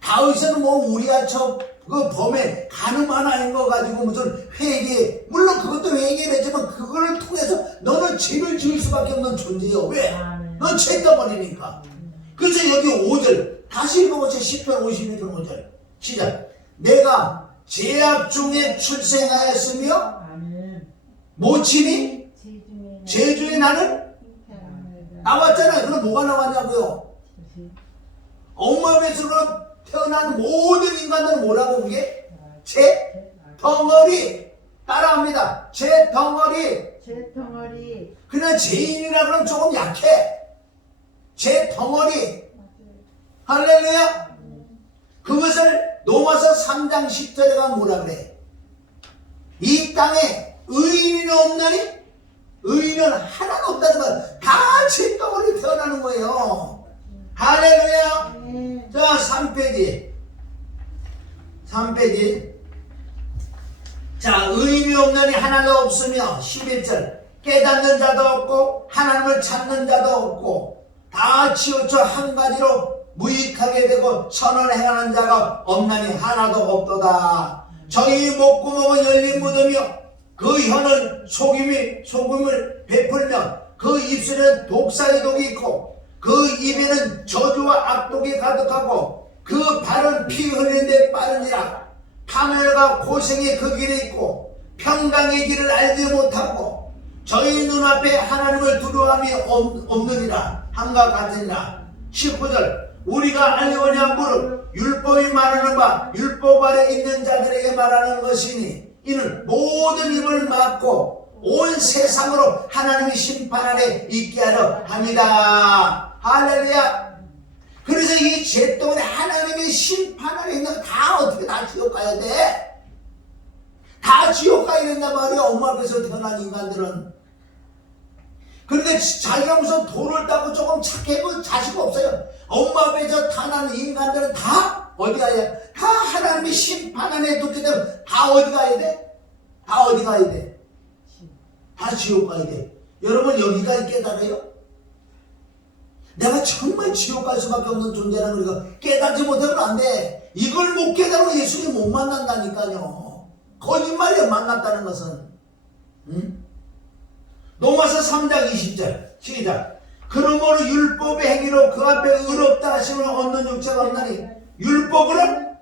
다윗은 뭐 우리아처 그 범에 간음 하나인 거 가지고 무슨 회개, 물론 그것도 회개를 했지만 그걸 통해서 너는 죄를 지을 수밖에 없는 존재예요. 왜? 넌 잿덩어리니까. 그래서 여기 5절 다시 읽어보세요. 시편 51편 5절 시작. 내가 죄악 중에 출생하였으며 아멘. 모친이 죄 중에 나는 나왔잖아요. 그럼 뭐가 나왔냐고요? 엄마 뱃속으로 태어난 모든 인간들은 뭐라고 그게? 죄 덩어리. 따라합니다. 죄 덩어리. 죄 덩어리. 그냥 죄인이라 그러면 조금 약해. 죄 덩어리. 할렐루야. 그것을 로마서 3장 10절에 가면 뭐라 그래? 이 땅에 의인은 없나니? 의인은 하나도 없다는 건 다 죄덩어리 태어나는 거예요. 할렐루야. 자, 3페이지. 자, 의인이 없나니 하나도 없으며 11절 깨닫는 자도 없고 하나님을 찾는 자도 없고 다 치우쳐 한 가지로 무익하게 되고 선을 행하는 자가 없나니 하나도 없도다. 저희 목구멍은 열린 무덤이요 그 혀는 소금을 베풀며 그 입술에는 독사의 독이 있고 그 입에는 저주와 악독이 가득하고 그 발은 피 흘리는 데 빠르니라. 파멸과 고생의 그 길에 있고 평강의 길을 알지 못하고 저희 눈앞에 하나님을 두려움이 없느니라. 함과 같으니라. 19절 우리가 알려오냐 무릇 율법이 말하는 바 율법 아래 있는 자들에게 말하는 것이니 이는 모든 입을 막고 온 세상으로 하나님의 심판 아래 있게 하려 합니다. 할렐루야. 그래서 이 죄 때문에 하나님의 심판 아래 있는 거 다 어떻게 다 지옥 가야 돼? 다 지옥 가야 된단 말이야. 엄마 앞에서 태어난 인간들은. 그런데 자기가 무슨 돌을 따고 조금 착해도 자식 없어요. 엄마 앞에서 태어난 인간들은 다 어디 가야 돼? 다 하나님의 심판 안에 두게 되면 다 어디 가야 돼? 다 어디 가야 돼? 다 지옥 가야 돼. 여러분 여기까지 깨달아요? 내가 정말 지옥 갈 수밖에 없는 존재라는 걸 깨닫지 못하면 안 돼. 이걸 못 깨달으면 예수님 못 만난다니까요. 거짓말이야 만났다는 것은. 응? 로마서 3장 20절 시작. 그러므로 율법의 행위로 그 앞에 의롭다 하심을 얻는 육체가 없나니 율법으로는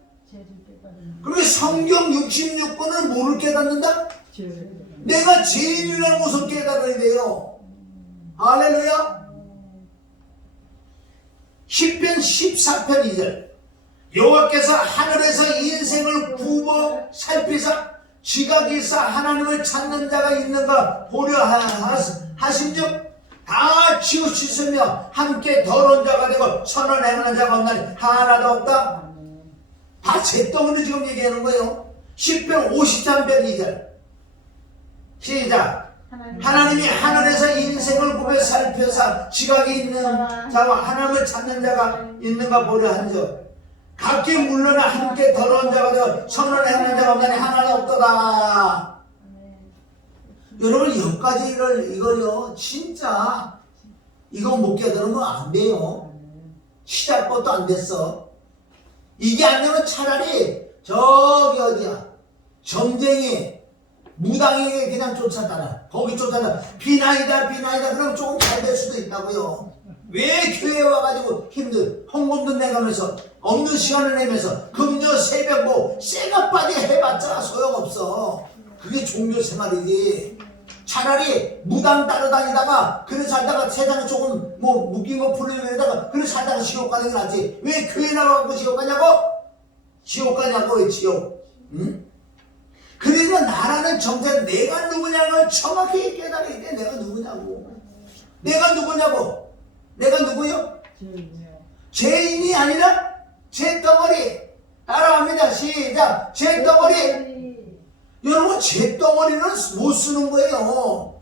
그러면 성경 66권은 뭐를 깨닫는다? 내가 죄인이라는 것을 깨달아야 돼요. 할렐루야. 10편 14편 2절 여호와께서 하늘에서 인생을 굽어 살피사 지각이 있어 하나님을 찾는 자가 있는가 보려 하심즉 다 치우치시며 함께 더러운 자가 되고 선을 행하는 자가 없나니 하나도 없다. 다 잿덩어리 지금 얘기하는 거예요. 10편 53편 2절 시작. 하나님이 하늘에서 인생을 굽어 살펴사 지각이 있는 자와 하나님을 찾는 자가 있는가 보려 한즉 각기 물러나 함께 더러운 자가 되어 선을 행하는 자가 없나니 하나도 없도다. 여러분 여기까지 이걸요 진짜 이거 못 깨달으면 안 돼요. 시작부터 안 됐어. 이게 안 되면 차라리 저기 어디야 점쟁이 무당에게 그냥 쫓아다나. 거기 쫓아다나. 비나이다 그러면 조금 잘 될 수도 있다고요. 왜 교회 와가지고 헌금도 내가면서 없는 시간을 내면서 금요 새벽 뭐 쇠가 빠지 해봤자 소용없어. 그게 종교 생활이지. 차라리 무당 따라다니다가 그래 살다가 세상에 조금 뭐 묶인 거 풀리려다가 그래 살다가 지옥 가는 게 낫지. 왜 교회 나가고 지옥 가냐고? 지옥 가냐고 왜 지옥? 응? 그러니까 나라는 정작 내가 누구냐를 정확히 깨달아야 돼. 내가 누구냐고. 내가 누구요? 죄인이 아니라 죄덩어리. 따라합니다. 시작. 죄덩어리. 여러분 죄덩어리는 못 쓰는 거예요.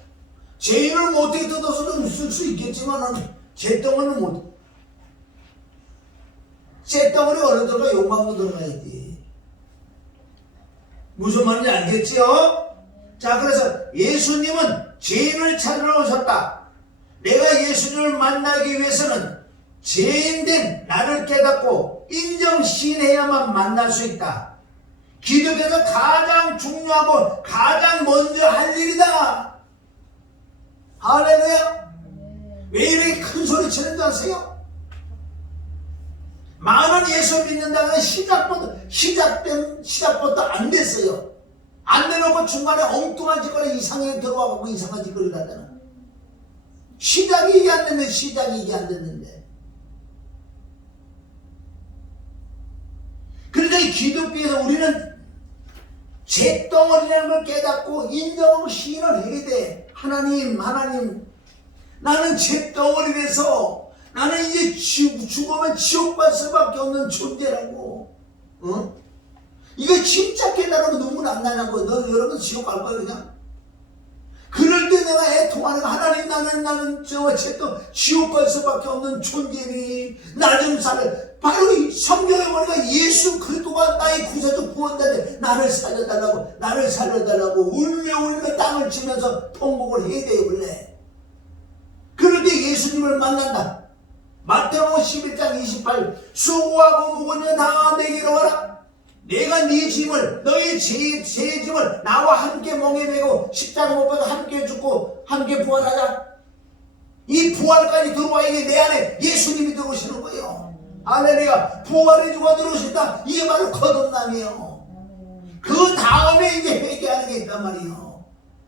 죄인을 못하게 뜯어서는 쓸 수 있겠지만 죄덩어리는 못. 죄덩어리 어느 들어가 욕망도 들어가야지. 무슨 말인지 알겠지요? 자, 그래서 예수님은 죄인을 찾으러 오셨다. 내가 예수님을 만나기 위해서는 죄인된 나를 깨닫고 인정시인해야만 만날 수 있다. 기독교에서 가장 중요하고 가장 먼저 할 일이다. 할렐루야. 왜 이렇게 큰 소리 치는 줄 아세요? 많은 예수 믿는다는 시작부터 안 됐어요. 안 내놓고 중간에 엉뚱한 짓거리 이상하게 들어와갖고 이상한 짓거리를 하잖아. 시작이 이게 안 됐는데. 그러니까 이 기독교에서 우리는 죄덩어리라는 걸 깨닫고 인정하고 시인을 해야 돼. 하나님, 나는 죄덩어리라서 나는 이제 죽으면 지옥 갈 수밖에 없는 존재라고. 이거 진짜 깨달으면 눈물 안 나냐고. 너 여러분 지옥 갈 거야 그냥? 그럴 때 내가 애통하는 거, 하나님 나는 지옥 갈 수밖에 없는 존재니 나 좀 살려. 바로 이 성경에 보니까 예수 그리스도가 나의 구세주 구원자인데 나를 살려달라고 울며 땅을 치면서 통곡을 해야 돼요 원래. 그럴 때 예수님을 만난다. 마태복음 11장 28 수고하고 무거운 다 내게로 와라. 내가 네 짐을 너희 제 짐을 나와 함께 멍에 메고 십자가 못 박아 함께 죽고 함께 부활하자. 이 부활까지 들어와야 내 안에 예수님이 들어오시는 거예요. 할렐루야. 부활해 주고 들어오신다. 이게 바로 거듭남이에요. 그 다음에 이제 회개하는 게 있단 말이에요.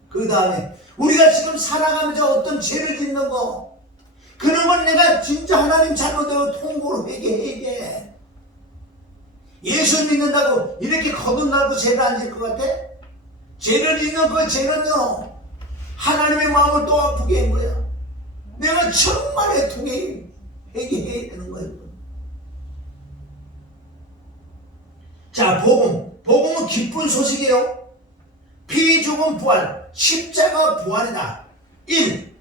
그 다음에 우리가 지금 살아가면서 어떤 죄를 짓는 거, 그러면 내가 진짜 하나님 잘못되고 통고로 회개해야 돼. 예수 믿는다고 이렇게 거듭나고 죄를 안 질 것 같아? 죄를 짓는 그 죄는요 하나님의 마음을 또 아프게 한 거야. 내가 정말 애통해 회개해야 되는 거예요. 자, 복음은 기쁜 소식이에요. 피 죽음 부활, 십자가 부활이다. 1.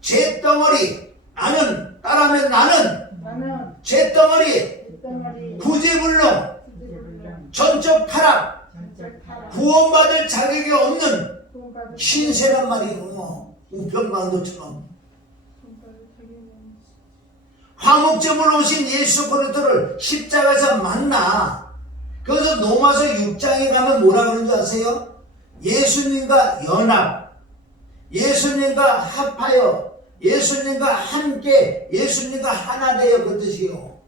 죄덩어리 따라하면 나는 죄덩어리 구제불능 전적 타락 구원받을 자격이 없는 신세란 말이에요. 우편강도처럼 화목제물로 오신 예수 그리스도를 십자가에서 만나. 그래서 로마서 6장에 가면 뭐라 그러는 줄 아세요? 예수님과 연합, 예수님과 합하여, 예수님과 함께, 예수님과 하나 되어 그 뜻이요.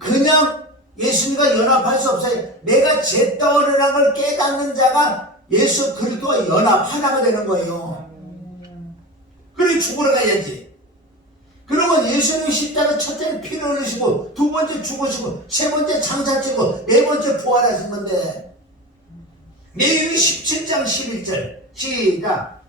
그냥 예수님과 연합할 수 없어요. 내가 죄덩어리라는 걸 깨닫는 자가 예수 그리스도와 연합, 하나가 되는 거예요. 그러니 죽으러 가야지. 그러면 예수님이 십자가 첫째는 피를 흘리시고 두 번째 죽으시고 세 번째 장사치고 네 번째 부활하신 건데, 레위기 17장 11절 시작.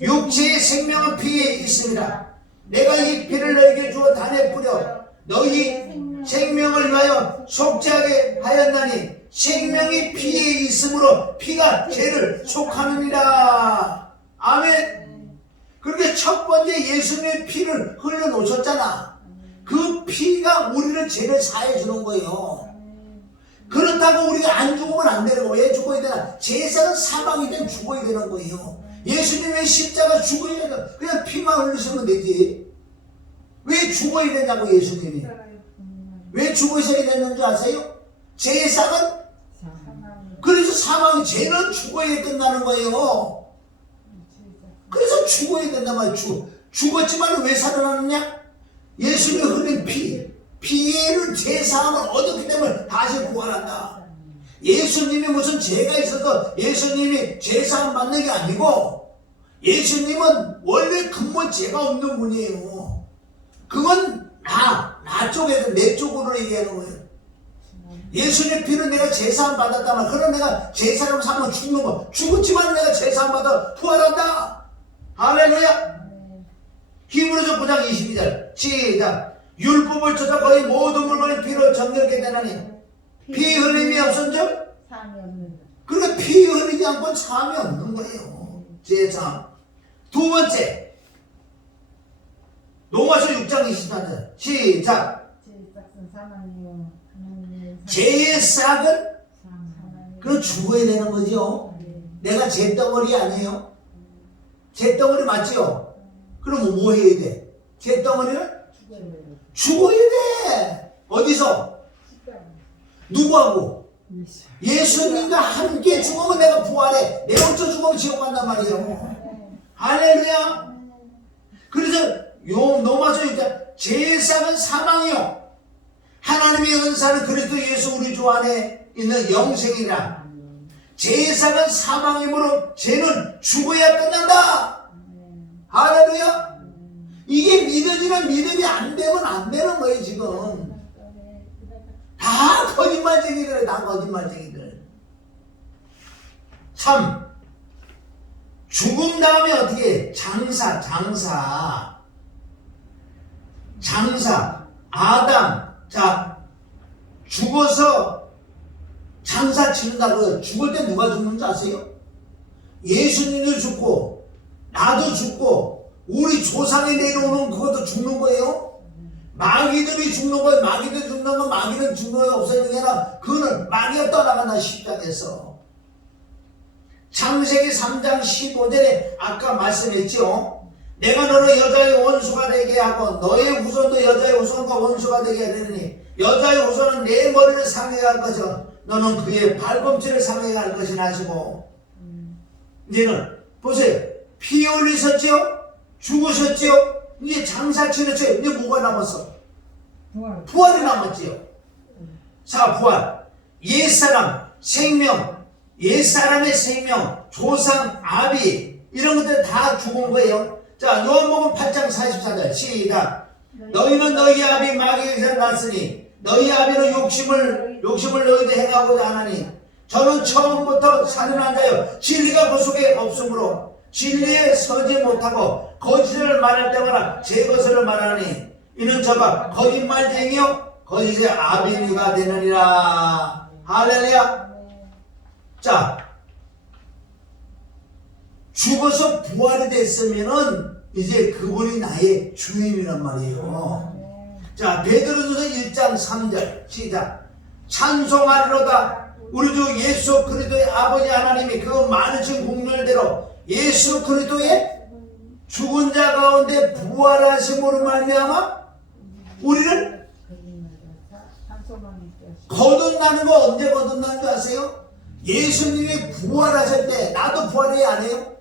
육체의 생명은 피에 있습니다. 내가 이 피를 너에게 주어 단에 뿌려 너희 생명을 위하여 속죄하게 하였나니 생명이 피에 있으므로 피가 죄를 속하느니라. 아멘. 그렇게 첫 번째 예수님의 피를 흘려놓으셨잖아. 그 피가 우리를 죄를 사해 주는 거예요. 그렇다고 우리가 안 죽으면 안 되는 거예요. 왜 죽어야 되나? 제사는 사망이든 죽어야 되는 거예요. 예수님의 십자가 죽어야 되나? 그냥 피만 흘리시면 되지. 왜 죽어야 되냐고 예수님이. 왜 죽으셔야 되는 줄 아세요? 제사는 그래서 사망, 죄는 죽어야 끝나는 거예요. 그래서 죽어야 된단 말이야. 죽었지만 왜 살아났느냐? 예수님이 흘린 피를 제사함을 얻었기 때문에 다시 부활한다. 예수님이 무슨 죄가 있어서 예수님이 제사함 받는 게 아니고, 예수님은 원래 근본 죄가 없는 분이에요. 그건 나 쪽에서 내 쪽으로 얘기하는 거예요. 예수님 피는 내가 제사함 받았다면, 그럼 내가 제사함 삼으면 죽는 거. 죽었지만 내가 제사함 받아 부활한다. 할렐루야. 히브리서 9장 22절 시작. 율법을 쫓아 거의 모든 물건이 피로 정결케 되나니 피 흘림이 없은즉 사함이 없는. 그러니까 피 흘리지 않고 사함이 없는 거예요. 제사. 두 번째 로마서 6장 24절 시작. 제 싹은 사망이요. 죄의 싹은 사망. 그 그럼 죽어야 되는 거죠. 내가 잿덩어리 아니에요? 잿덩어리 맞지요? 그럼 뭐 해야 돼? 잿덩어리는 죽어야 돼. 어디서? 누구하고? 예수님과 함께 죽으면 내가 부활해. 내 혼자 죽으면 지옥 간단 말이에요. 할렐루야. 그래서 로마서 6장 제사는 사망이요 하나님의 은사는 그리스도 예수 우리 주 안에 있는 영생이라. 제사는 사망이므로 죄는 죽어야 끝난다. 할렐루야. 이게 믿어지는 믿음이 안 되면 안 되는 거예요. 지금 다 거짓말쟁이들, 다 거짓말쟁이들. 참 죽음 다음에 어떻게 해? 장사 아담. 자, 죽어서 장사 치는다고요. 죽을 때 누가 죽는지 아세요? 예수님도 죽고 나도 죽고 우리 조상에 내려오는 그것도 죽는 거예요. 마귀들이 죽는 거예요. 마귀들 죽는 건 마귀는 죽는 거 없어지는 게 아니라 그거는 마귀가 떠나간다. 십자가에서. 창세기 3장 15절에 아까 말씀했죠. 내가 너를 여자의 원수가 되게 하고 너의 후손도 여자의 후손과 원수가 되게 하려니 여자의 후손은 내 머리를 상하게 할 것이요 너는 그의 발꿈치를 상하게 할 것이라 하시고. 이제는 보세요. 피 흘리셨지요? 죽으셨지요? 이제 장사 치렀지요? 이제 뭐가 남았어? 부활이 남았지요. 자, 부활. 옛사람 생명, 옛사람의 생명, 조상, 아비 이런 것들 다 죽은 거예요. 자, 요한복음 8장 44절 시작. 너희는 너희 아비 마귀에서 났으니 너희 아비는 욕심을 너희도 행하고자 하나니 저는 처음부터 살인한 자요 진리가 그 속에 없으므로 진리에 서지 못하고 거짓을 말할 때마다 제 것을 말하니 이는 저가 거짓말쟁이요 거짓의 아비니가 되느니라. 할렐루야. 자, 죽어서 부활이 됐으면은 이제 그분이 나의 주인이란 말이에요. 자, 베드로전서 1장 3절 시작. 찬송하리로다 우리 주 예수 그리스도의 아버지 하나님이 그 많으신 공렬대로 예수 그리스도의 죽은 자 가운데 부활하심으로 말미암아 우리를 거듭나는 거 언제 거듭나는 줄 아세요? 예수님이 부활하실 때 나도 부활해야 안 해요?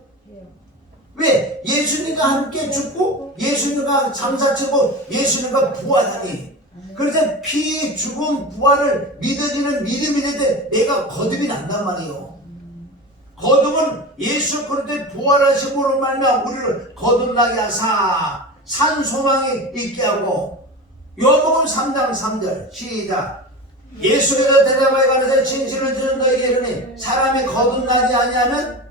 왜? 예수님과 함께 죽고 예수님과 장사치고 예수님과 부활하니. 그래서 피, 죽음, 부활을 믿어지는 믿음이 되는데 내가 거듭이 난단 말이에요. 거듭은 예수 그리스도의 부활하심으로 말미암아 우리를 거듭나게 하사 산 소망이 있게 하고. 요한복음 3장 3절 시작. 예수께서 대답하여 가로되 진실을 저는 너희에게 이르니 사람이 거듭나지 아니하면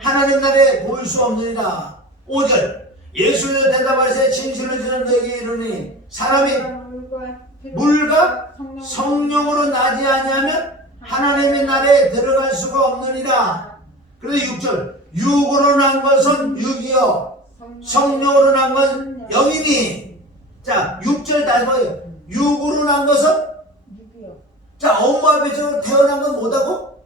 하나님 나라에 보일 수 없느니라. 5절 예수께서 대답하여 진실을 저는 너희에게 이르니 사람이 물과 성령으로 나지 아니하면 하나님의 나라에 들어갈 수가 없느니라. 그래서 6절 육으로 난 것은 육이요 성령으로 난 것은 영이니. 자, 6절 다시 봐요. 육으로 난 것은 자, 엄마 배에서 태어난 건 뭐다고?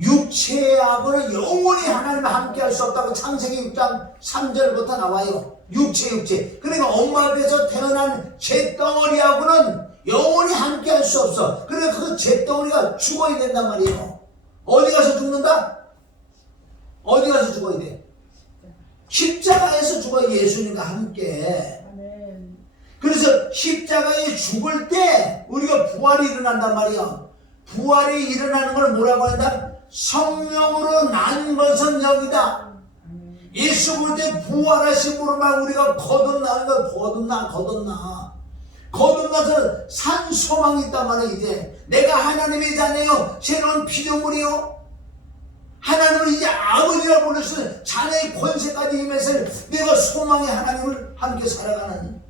육체하고는 영원히 하나님과 함께 할 수 없다고 창세기 6장 3절부터 나와요. 육체. 그러니까 엄마 배에서 태어난 잿덩어리하고는 영원히 함께 할 수 없어. 그러니까 그 잿덩어리가 죽어야 된단 말이에요. 어디 가서 죽는다? 어디 가서 죽어야 돼? 십자가에서 죽어야 예수님과 함께. 그래서 십자가에 죽을 때 우리가 부활이 일어난단 말이야. 부활이 일어나는 걸 뭐라고 한다? 성령으로 난 것은 여기다. 예수 그리스도의 부활하심으로만 우리가 거듭나는 거야. 거듭나서 산 소망이 있단 말이야. 이제 내가 하나님의 자녀요 새로운 피조물이요 하나님을 이제 아버지라 부를 수 있는 자녀의 권세까지 임해서 내가 소망의 하나님을 함께 살아가는.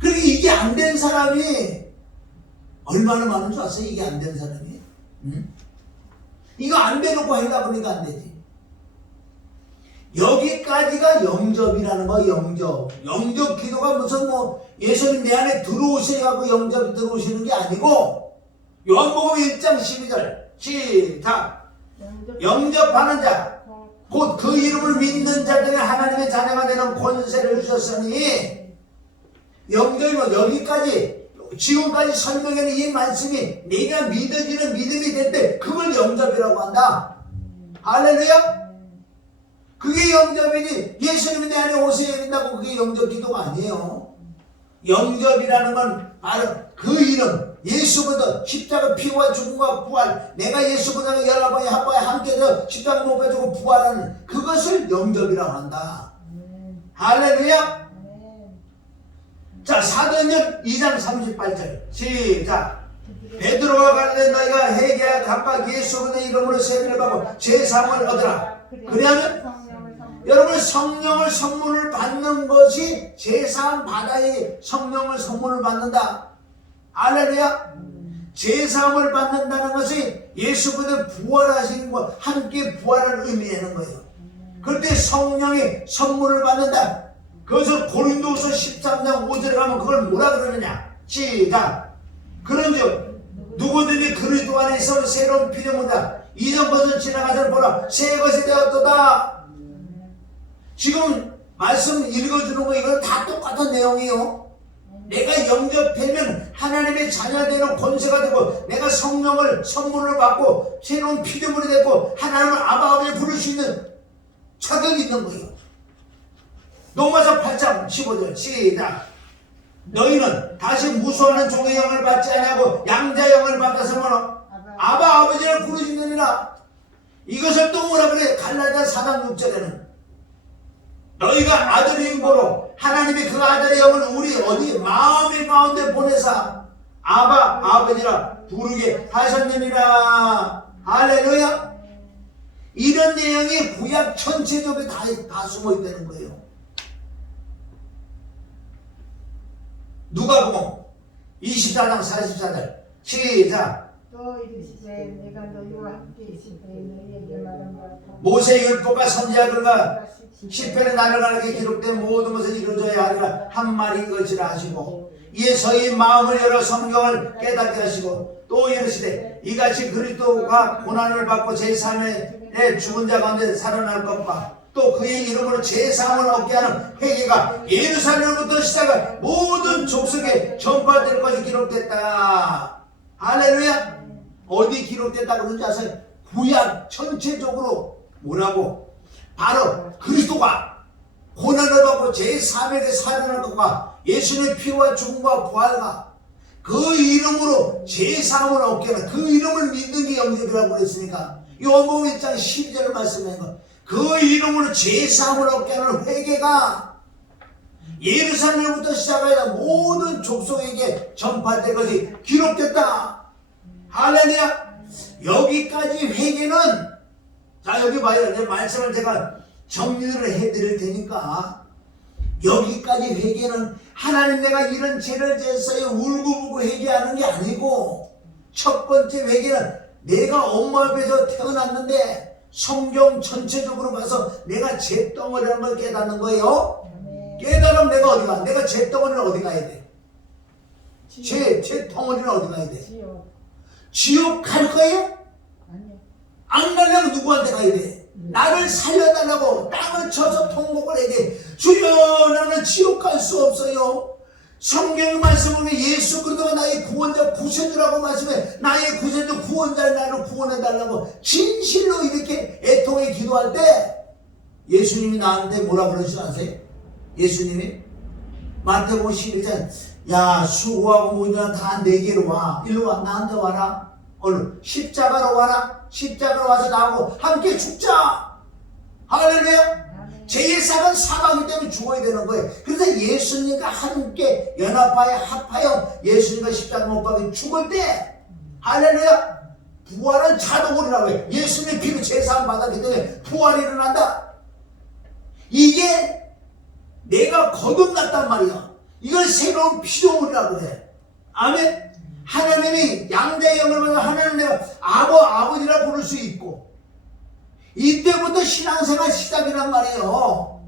그러니까 이게 안 된 사람이 얼마나 많은 줄 아세요? 이게 안 된 사람이. 응? 이거 안 되놓고 해가 보니까 안 되지. 여기까지가 영접이라는 거. 영접 기도가 무슨 뭐 예수님 내 안에 들어오시려고 영접이 들어오시는 게 아니고 요한복음 1장 12절 시작. 영접하는 자 곧 그 이름을 믿는 자들의 하나님의 자녀가 되는 권세를 주셨으니, 영접이면 여기까지 지금까지 설명하는 이 말씀이 내가 믿어지는 믿음이 될 때 그걸 영접이라고 한다. 할렐루야. 그게 영접이지 예수님이 내 안에 오셔야 된다고 그게 영접 기도가 아니에요. 영접이라는 건 바로 그 이름, 예수보다 십자가 피와 죽음과 부활, 내가 예수보다 여러 번에 한 번에 함께서 십자가 못 가지고 부활하는 그것을 영접이라고 한다. 할렐루야. 자, 사도행전 2장 38절 시작. 베드로가 가르쳐 너희가 회개하여 각각 예수 그리스도의 이름으로 세례를 받고 제3을 얻으라. 그래야면 여러분 성령을 선물을 받는 것이 제3 바다의 성령을 선물을 받는다. 할렐루야. 제3을 받는다는 것이 예수 그리스도의 부활하신 것 함께 부활을 의미하는 거예요. 그때 성령의 선물을 받는다. 그것을 고린도서 13장 5절에 가면 그걸 뭐라 그러느냐 시작. 그런즉 누구든지 그리스도 안에 있어 새로운 피조물이다. 이전 것을 지나가서 보라 새 것이 되었도다. 지금 말씀 읽어주는 거 이건 다 똑같은 내용이에요. 내가 영접되면 하나님의 자녀가 되는 권세가 되고, 내가 성령을 선물을 받고 새로운 피조물이 되고 하나님을 아버지를 부를 수 있는 자격이 있는 거예요. 로마서 8장 15절 시작. 너희는 다시 무수하는 종의 영을 받지 아니하고 양자의 영을 받아서 아바 아버지를 부르시느니라. 이것을 또 뭐라 그래? 갈라디아 4장 6절에는 너희가 아들인 거로 하나님이 그 아들의 영을 우리 어디 마음의 가운데 보내사 아바 아버지라 부르게 하셨느니라. 할렐루야. 이런 내용이 구약 전체적으로 다 숨어 있다는 거예요. 누가복음 24장 44절 시작. 또 이르시되 내가 너희와 함께 있을 때 너희에게 말한 바를 모세의 율법과 선지자들과 시편의 나열하게 기록된 모든 것을 이루어져야 하리라 한 말인 것이라 하시고, 이에 저희 마음을 열어 성경을 깨닫게 하시고, 또 이르시되 이같이 그리스도가 고난을 받고 제3의 죽은 자 가운데 살아날 것과 또 그의 이름으로 제3을 얻게 하는 회개가 예루살렘부터 시작한 모든 족속에 전파될 것이 기록됐다. 할렐루야. 어디 기록됐다 그런지 아세요? 구약 전체적으로 뭐라고? 바로 그리스도가 고난을 받고 제3에게 살아날 것과 예수님의 피와 죽음과 부활과 그 이름으로 제3을 얻게 하는, 그 이름을 믿는 게 영접이라고 그랬으니까 요한복음 1장 12절을 말씀한 거, 그 이름으로 제3을 얻게 하는 회개가 예루살렘부터 시작하여 모든 족속에게 전파될 것이 기록됐다. 할렐루야. 여기까지 회개는, 자 여기 봐요. 이제 말씀을 제가 정리를 해드릴 테니까, 여기까지 회개는 하나님 내가 이런 죄를 지었어요 울고불고 회개하는 게 아니고, 첫 번째 회개는 내가 엄마 앞에서 태어났는데 성경 전체적으로 봐서 내가 죄덩어리라는 걸 깨닫는 거예요. 깨달으면 내가 어디 가? 내가 죄덩어리는 어디 가야 돼? 죄덩어리는 어디 가야 돼? 지옥 갈 거예요? 아니요. 안 가려면 누구한테 가야 돼? 나를 살려달라고 땅을 쳐서 통곡을 해야 돼. 주여 나는 지옥 갈 수 없어요. 성경 말씀을 예수 그리스도가 나의 구원자 구세주라고 말씀해, 나의 구세주 구원자를 나를 구원해달라고 진실로 이렇게 애통해 기도할 때 예수님이 나한테 뭐라 그러시지 아세요? 예수님이 마태복음 11장 야 수고하고 무리나 다 내게로 와. 일로 와. 나한테 와라. 얼른 십자가로 와라. 십자가로 와서 나하고 함께 죽자. 할렐루야. 제1사는 사망이 때문에 죽어야 되는 거예요. 그래서 예수님과 함께 연합하여 합하여 예수님과 십자가 못 박혀 죽을 때, 할렐루야, 부활은 자동으로라고 해요. 예수님의 피로 제사함 받았기 때문에 부활이 일어난다. 이게 내가 거듭났단 말이야. 이걸 새로운 피조물이라고 해. 아멘. 하나님이 양자의 영을 받아 하나님 내가 아버지라 부를 수 있고, 이때부터 신앙생활 시작이란 말이에요.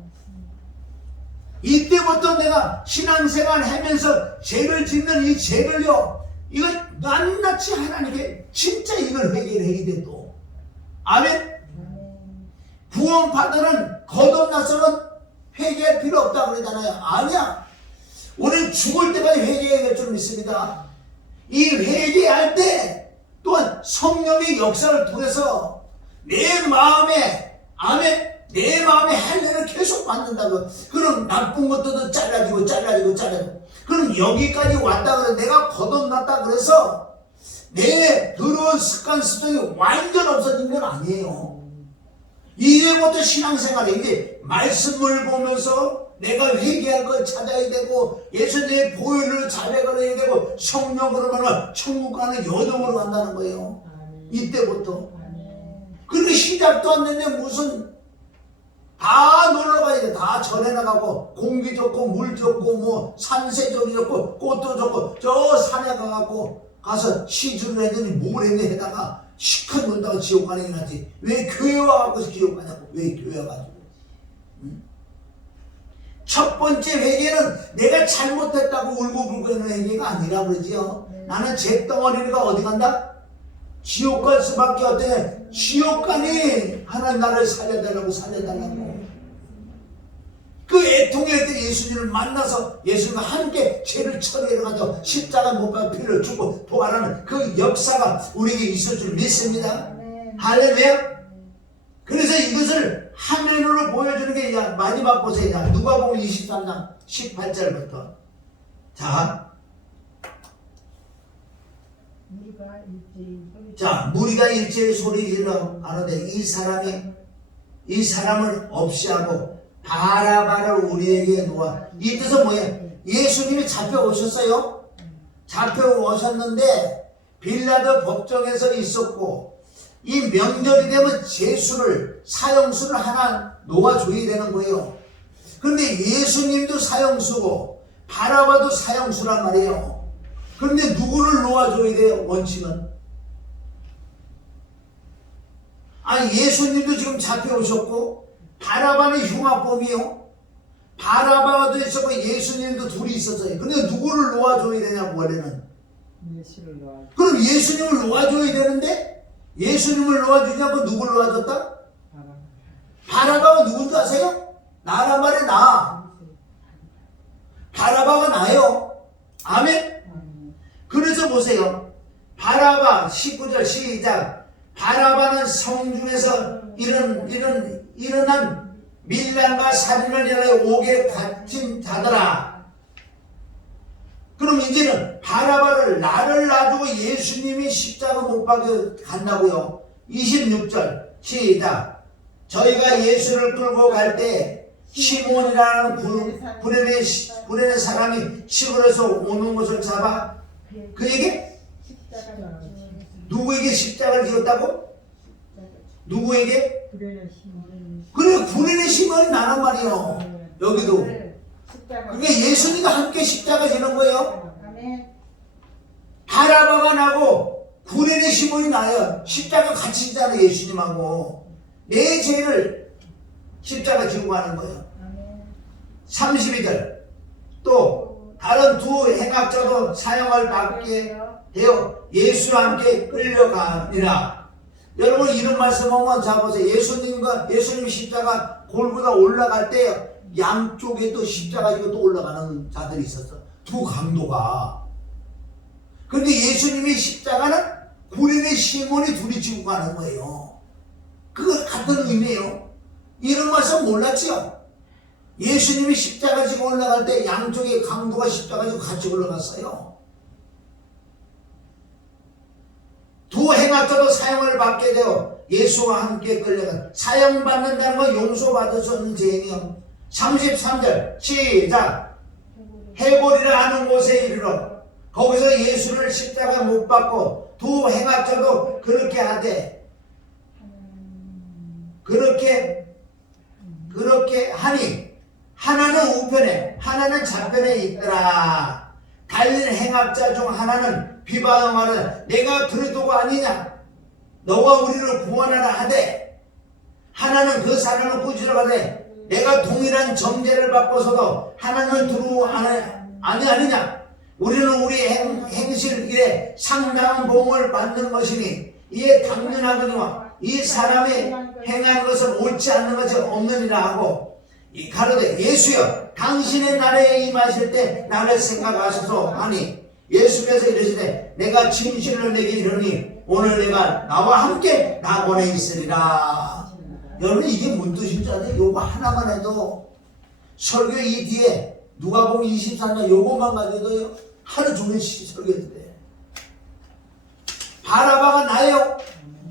이때부터 내가 신앙생활 하면서 죄를 짓는 이 죄를요, 이걸 낱낱이 하나님께 진짜 이걸 회개를 해야 돼 또. 아멘. 구원받으는 거듭나서는 회개할 필요 없다고 그러잖아요. 아니야. 우리는 죽을 때까지 회개해야 될 줄 믿습니다. 이 회개할 때 또한 성령의 역사를 통해서 내 마음에, 아멘, 내 마음의 할례를 계속 받는다고. 그럼 나쁜 것들도 잘라지고 그럼 여기까지 왔다 그래. 내가 거듭났다 그래서 내 더러운 습관 습성이 완전 없어진 건 아니에요. 이제부터 신앙생활에 이제 말씀을 보면서 내가 회개할 걸 찾아야 되고 예수님의 보혈을 자백을 해야 되고 성령으로 말하면 천국 가는 여정으로 간다는 거예요. 이때부터. 그렇게 시작도 안 됐는데 무슨 다 놀러 가야 돼. 다 전해 나가고 공기 좋고 물 좋고 뭐 산세조리 좋고 꽃도 좋고 저 산에 가갖고 가서 시주를 했더니 뭘 했네 해다가 시컷 놀다가 지옥 가는 게 낫지. 왜 교회 와갖고 지옥 가냐고. 왜 교회 와가지고. 응? 첫 번째 회개는 내가 잘못했다고 울고불고 하는 회개가 아니라 그러지요. 나는 잿덩어리가 어디 간다? 지옥 갈 수밖에 없대. 지옥 가니 하나님 나를 살려달라고. 그 애통할 때 예수님을 만나서 예수님과 함께 죄를 처리해 가지고 십자가 못 박아 피를 주고 부활하는 그 역사가 우리에게 있을 줄 믿습니다. 할렐루야. 그래서 이것을 화면으로 보여주는 게 마지막 보세요. 누가복음 23장 18절부터. 무리가 일제히 소리 질러 가는데 이 사람을 없이하고 바라바를 우리에게 놓아. 이 뜻은 뭐예요? 예수님이 잡혀오셨어요. 잡혀오셨는데 빌라도 법정에서 있었고 이 명절이 되면 사형수를 하나 놓아줘야 되는 거예요. 그런데 예수님도 사형수고 바라바도 사형수란 말이에요. 그런데 누구를 놓아줘야 돼요? 원칙은. 아니 예수님도 지금 잡혀오셨고 바라바는 흉악범이요. 바라바도 있었고 예수님도 둘이 있었어요. 근데 누구를 놓아줘야 되냐고 원래는. 예수를 놓아. 그럼 예수님을 놓아줘야 되는데 예수님을 놓아주냐고 누구를 놓아줬다? 바라바가 누군지 아세요? 나란 말이 나. 바라바가 나요. 아멘? 그래서 보세요. 바라바 19절 시작. 바라바는 성중에서 일어난 밀란과 살인을 인하여 옥에 갇힌 자더라. 그럼 이제는 바라바를 나를 놔두고 예수님이 십자가 못 박혀 간다고요. 26절 시작. 저희가 예수를 끌고 갈 때 시몬이라는 구레네 사람이 시골에서 오는 것을 잡아 그에게 누구에게 십자가를 지었다고? 누구에게? 그래 구레네 시몬이 나란 말이요. 여기도 그러니까 예수님과 함께 십자가 지는 거예요. 바라바가 나고 구레네 시몬이 나요. 십자가 같이 지잖아요. 예수님하고 내 죄를 십자가 지고 가는 거예요. 32절 또 다른 두 행악자도 사형을 받게 되어 예수와 함께 끌려가니라. 여러분 이런 말씀 보면 자 보세요. 예수님 십자가 골고다 올라갈 때 양쪽에도 십자가 지고 또 올라가는 자들이 있었어. 두 강도가. 그런데 예수님의 십자가는 구레네 시몬이 둘이 지고 가는 거예요. 그거 같은 의미예요. 이런 말씀 몰랐지요? 예수님이 십자가 지고 올라갈 때 양쪽에 강도가 십자가 지고 같이 올라갔어요. 두 행악자도 사형을 받게 되어 예수와 함께 끌려간. 사형받는다는 건 용서받을 수 없는 죄인이요. 33절 시작. 해골이라 하는 곳에 이르러 거기서 예수를 십자가 못 박고 두 행악자도 그렇게 하되 그렇게 하니 하나는 우편에 하나는 좌편에 있더라. 달린 행악자 중 하나는 비방하는 내가 그리스도가 아니냐 너가 우리를 구원하라 하되 하나는 그 사람을 꾸짖으러 가되 내가 동일한 정죄를 받고서도 하나는 두루 아니하느냐 우리는 우리 행실 일에 상당한 복을 받는 것이니 이에 당연하거니와 이 사람이 행하는 것은 옳지 않는 것이 없느니라 하고 이 가로되 예수여 당신의 나라에 임하실 때 나를 생각하소서 하니 예수께서 이르시되 내가 진실로 내게 이르니 오늘 내가 나와 함께 낙원에 있으리라. 여러분 이게 뭔 뜻인지 아세요? 요거 하나만 해도 설교 이 뒤에 누가복음 24장 요것만 가지고요 하루 종일 설교해도 돼. 바라바가 나요.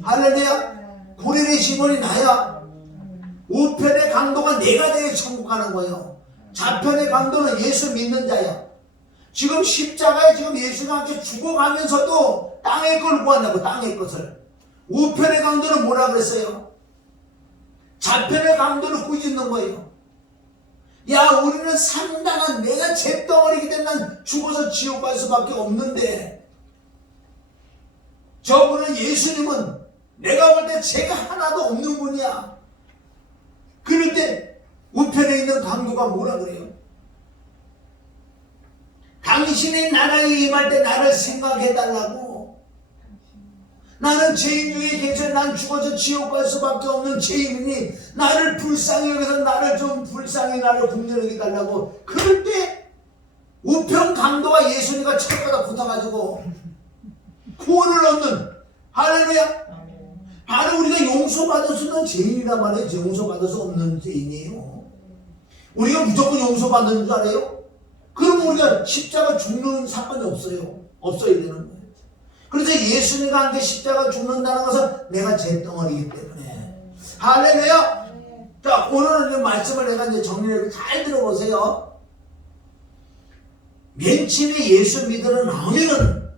할렐루야. 고레의 시몬이 나야. 우편의 강도가 내가 되어 천국 가는 거예요. 좌편의 강도는 예수 믿는 자야. 지금 십자가에 지금 예수가 함께 죽어가면서도 땅의 걸 구한다고. 땅의 것을. 우편의 강도는 뭐라 그랬어요? 좌편의 강도를 꾸짖는 거예요. 야 우리는 상당한 내가 잿덩어리이기 때문에 난 죽어서 지옥 갈 수밖에 없는데 저분은 예수님은 내가 볼 때 죄가 하나도 없는 분이야. 그럴 때 우편에 있는 강도가 뭐라 그래요? 당신의 나라에 임할 때 나를 생각해달라고. 나는 죄인 중에 계셔. 난 죽어서 지옥 갈 수밖에 없는 죄인이니 나를 불쌍히 여기서 나를 좀 불쌍히 나를 긍휼히 달라고. 그럴 때 우편 강도가 예수님과 찾아다 붙어가지고 구원을 얻는. 할렐루야. 바로 우리가 용서받을 수 있는 죄인이란 말이에요. 용서받을 수 없는 죄인이에요. 우리가 무조건 용서받는 줄 알아요? 그럼 우리가 십자가 죽는 사건이 없어요. 없어야 되는 거예요. 그래서 예수님과 함께 십자가 죽는다는 것은 내가 잿덩어리이기 때문에. 할렐루야. 자 오늘은 이 말씀을 내가 이제 정리를 잘 들어보세요. 맨 처음에 예수 믿으러 나오면은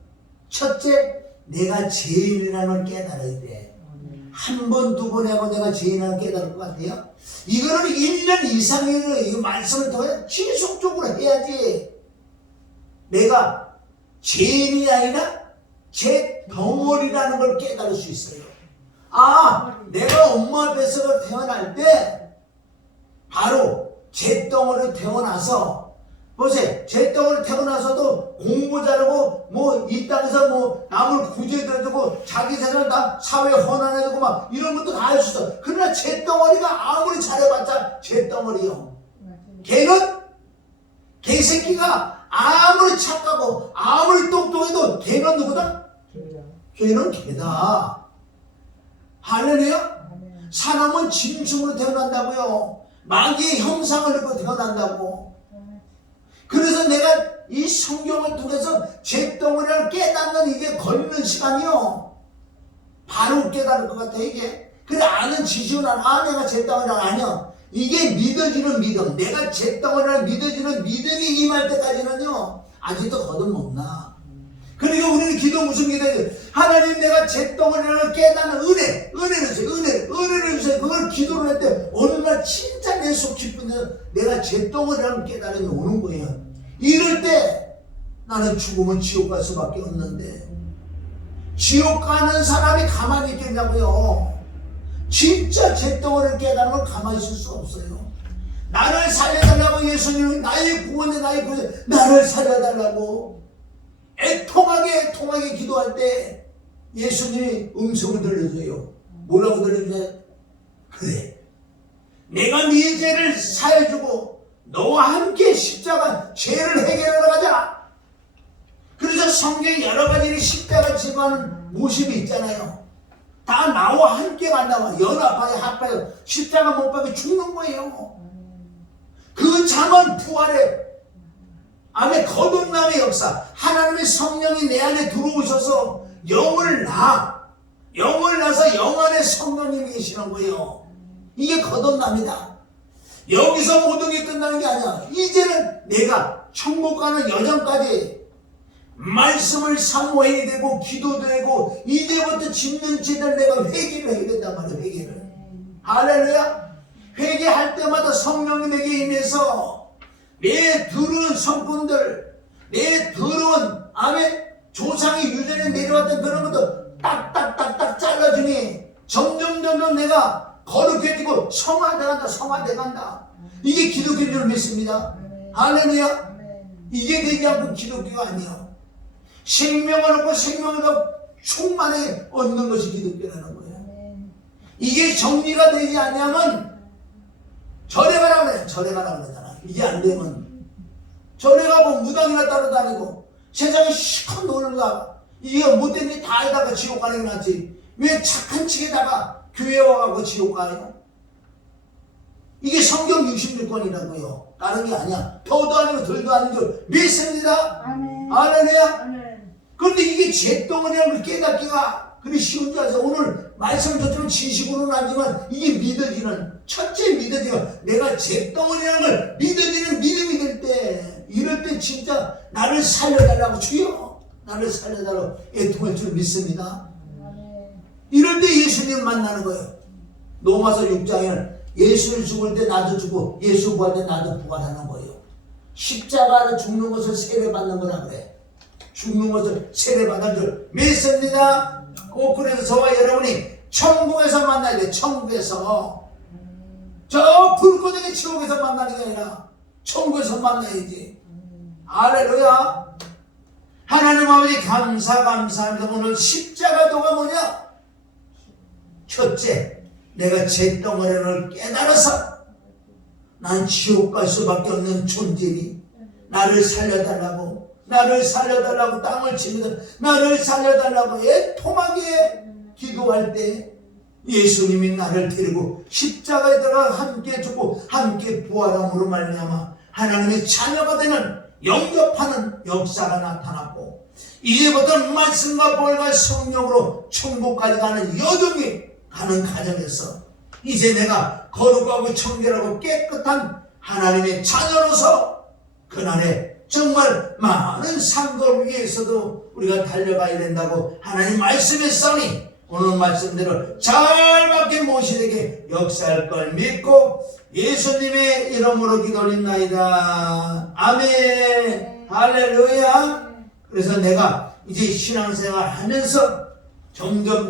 첫째 내가 죄인이라는 걸 깨달아야 돼. 한 번, 두 번 하고 내가 죄인이라는 걸 깨달을 것 같아요. 이거를 1년 이상을 이 말씀을 통해 지속적으로 해야지 내가 죄인이 아니라 제 덩어리라는 걸 깨달을 수 있어요. 아, 내가 엄마 뱃속에 태어날 때 바로 제 덩어리로 태어나서 보세요. 제 덩어리로 태어나서도 공부 잘하고 뭐 이 땅에서 뭐 남을 구제해주고 자기 생활 다 사회 헌안해주고 막 이런 것도 다 할 수 있어. 그러나 제 덩어리가 아무리 잘해봤자 제 덩어리요. 걔는 개새끼가 아무리 착하고 아무리 똑똑해도 걔는 누구다? 걔는 걔다. 할렐루야. 사람은 짐승으로 태어난다고요. 마귀의 형상을 입고 태어난다고. 그래서 내가 이 성경을 통해서 잿덩어리를 깨닫는 이게 걸리는 시간이요. 바로 깨달을 것 같아 이게. 그래 아는 지식은 내가 잿덩어리가 아니야. 이게 믿어지는 믿음. 내가 잿덩어리를 믿어지는 믿음이 임할 때까지는요. 아직도 거듭없나. 그러니까 우리는 기도 무슨 기도해요? 하나님 내가 잿덩어리를 깨닫는 은혜를 주세요. 은혜를 주세요. 그걸 기도를 할 때 어느 날 진짜 내 속 깊은 데서 내가 잿덩어리라는 깨달음이 오는 거예요. 이럴 때 나는 죽으면 지옥 갈 수밖에 없는데 지옥 가는 사람이 가만히 있겠냐고요. 진짜 잿덩어리를 깨닫는 걸 가만히 있을 수 없어요. 나를 살려달라고 예수님은 나의 구원에 나를 살려달라고 애통하게 기도할 때 예수님이 음성을 들려줘요. 뭐라고 들려주세요? 그래 내가 네 죄를 사해주고 너와 함께 십자가 죄를 해결하러 가자. 그래서 성경에 여러 가지 십자가 지고하는 모습이 있잖아요. 다 나와 함께 간다고. 연합하여 합하여 십자가 못 박혀 죽는 거예요. 그 장은 부활의 아멘 거듭남의 역사. 하나님의 성령이 내 안에 들어오셔서 영을 낳아서 영 안에 성령님이 계시는 거예요. 이게 거듭남이다. 여기서 모든 게 끝나는 게 아니야. 이제는 내가 천국 가는 여정까지 말씀을 사모해야 되고 기도도 되고 이제부터 짓는 죄를 내가 회개를 해야 된단 말이야. 회개를. 할렐루야. 회개할 때마다 성령이 내게 임해서 내 더러운 성품들, 내 더러운 아멘 조상이 유전에 내려왔던 그런 것도 딱딱딱딱 잘라주니 점점 내가 거룩해지고 성화돼간다. 이게 기독교인 줄 믿습니다. 할렐루야. 이게 되지 않고 기독교가 아니에요. 생명을 얻고 생명을 더 충만하게 얻는 것이 기독교라는 거예요. 이게 정리가 되지 않으면 절에 가라 그래요. 절에 가라 그러잖아. 이게 안 되면 절에 가고 무당이나 따라다니고 세상에 실컷 놀다가 이게 못된 일 다 하다가 지옥 가는 게 낫지. 왜 착한 척에다가 교회 와가고 지옥 가요? 이게 성경 66권이라고요. 다른 게 아니야. 더도 아니고 덜도 아닌 줄 믿습니다. 아멘. 아멘이야. 아멘. 그런데 이게 잿덩어리라는 걸 깨닫기가 그리 쉬운 줄 알아서 오늘 말씀을 듣지만 지식으로는 알지만 이게 믿어지는 첫째 믿어지가 내가 잿덩어리라는 걸 믿어지는 믿음이 될 때 이럴 때 진짜 나를 살려달라고 주여 나를 살려달라고 애통할 줄 믿습니다. 이럴 때 예수님 만나는 거예요. 로마서 6장에는 예수를 죽을 때 나도 죽고 예수 부활 때 나도 부활하는 거예요. 십자가를 죽는 것을 세례받는 거라 그래. 죽는 것을 세례받는 줄 믿습니다. 꼭 그래서 저와 여러분이 천국에서 만나야 돼. 천국에서 저 불꽃의 지옥에서 만나는 게 아니라 천국에서 만나야지. 할렐루야. 하나님 아버지 감사합니다. 오늘 십자가도가 뭐냐? 첫째, 내가 잿덩어리를 깨달아서 난 지옥 갈 수밖에 없는 존재니 나를 살려달라고 땅을 치면서 나를 살려달라고 애통하게 기도할 때 예수님이 나를 데리고 십자가에 들어가 함께 죽고 함께 부활함으로 말미암아 하나님의 자녀가 되는 영접하는 역사가 나타났고 이제부터 말씀과 볼과 성령으로 천국까지 가는 여정이 가는 과정에서 이제 내가 거룩하고 청결하고 깨끗한 하나님의 자녀로서 그날에 정말 많은 상도를 위해서도 우리가 달려가야 된다고 하나님 말씀했으니 오늘 말씀대로 잘 맞게 모시되게 역사할 걸 믿고 예수님의 이름으로 기도드립나이다. 아멘. 할렐루야. 그래서 내가 이제 신앙생활 하면서 점점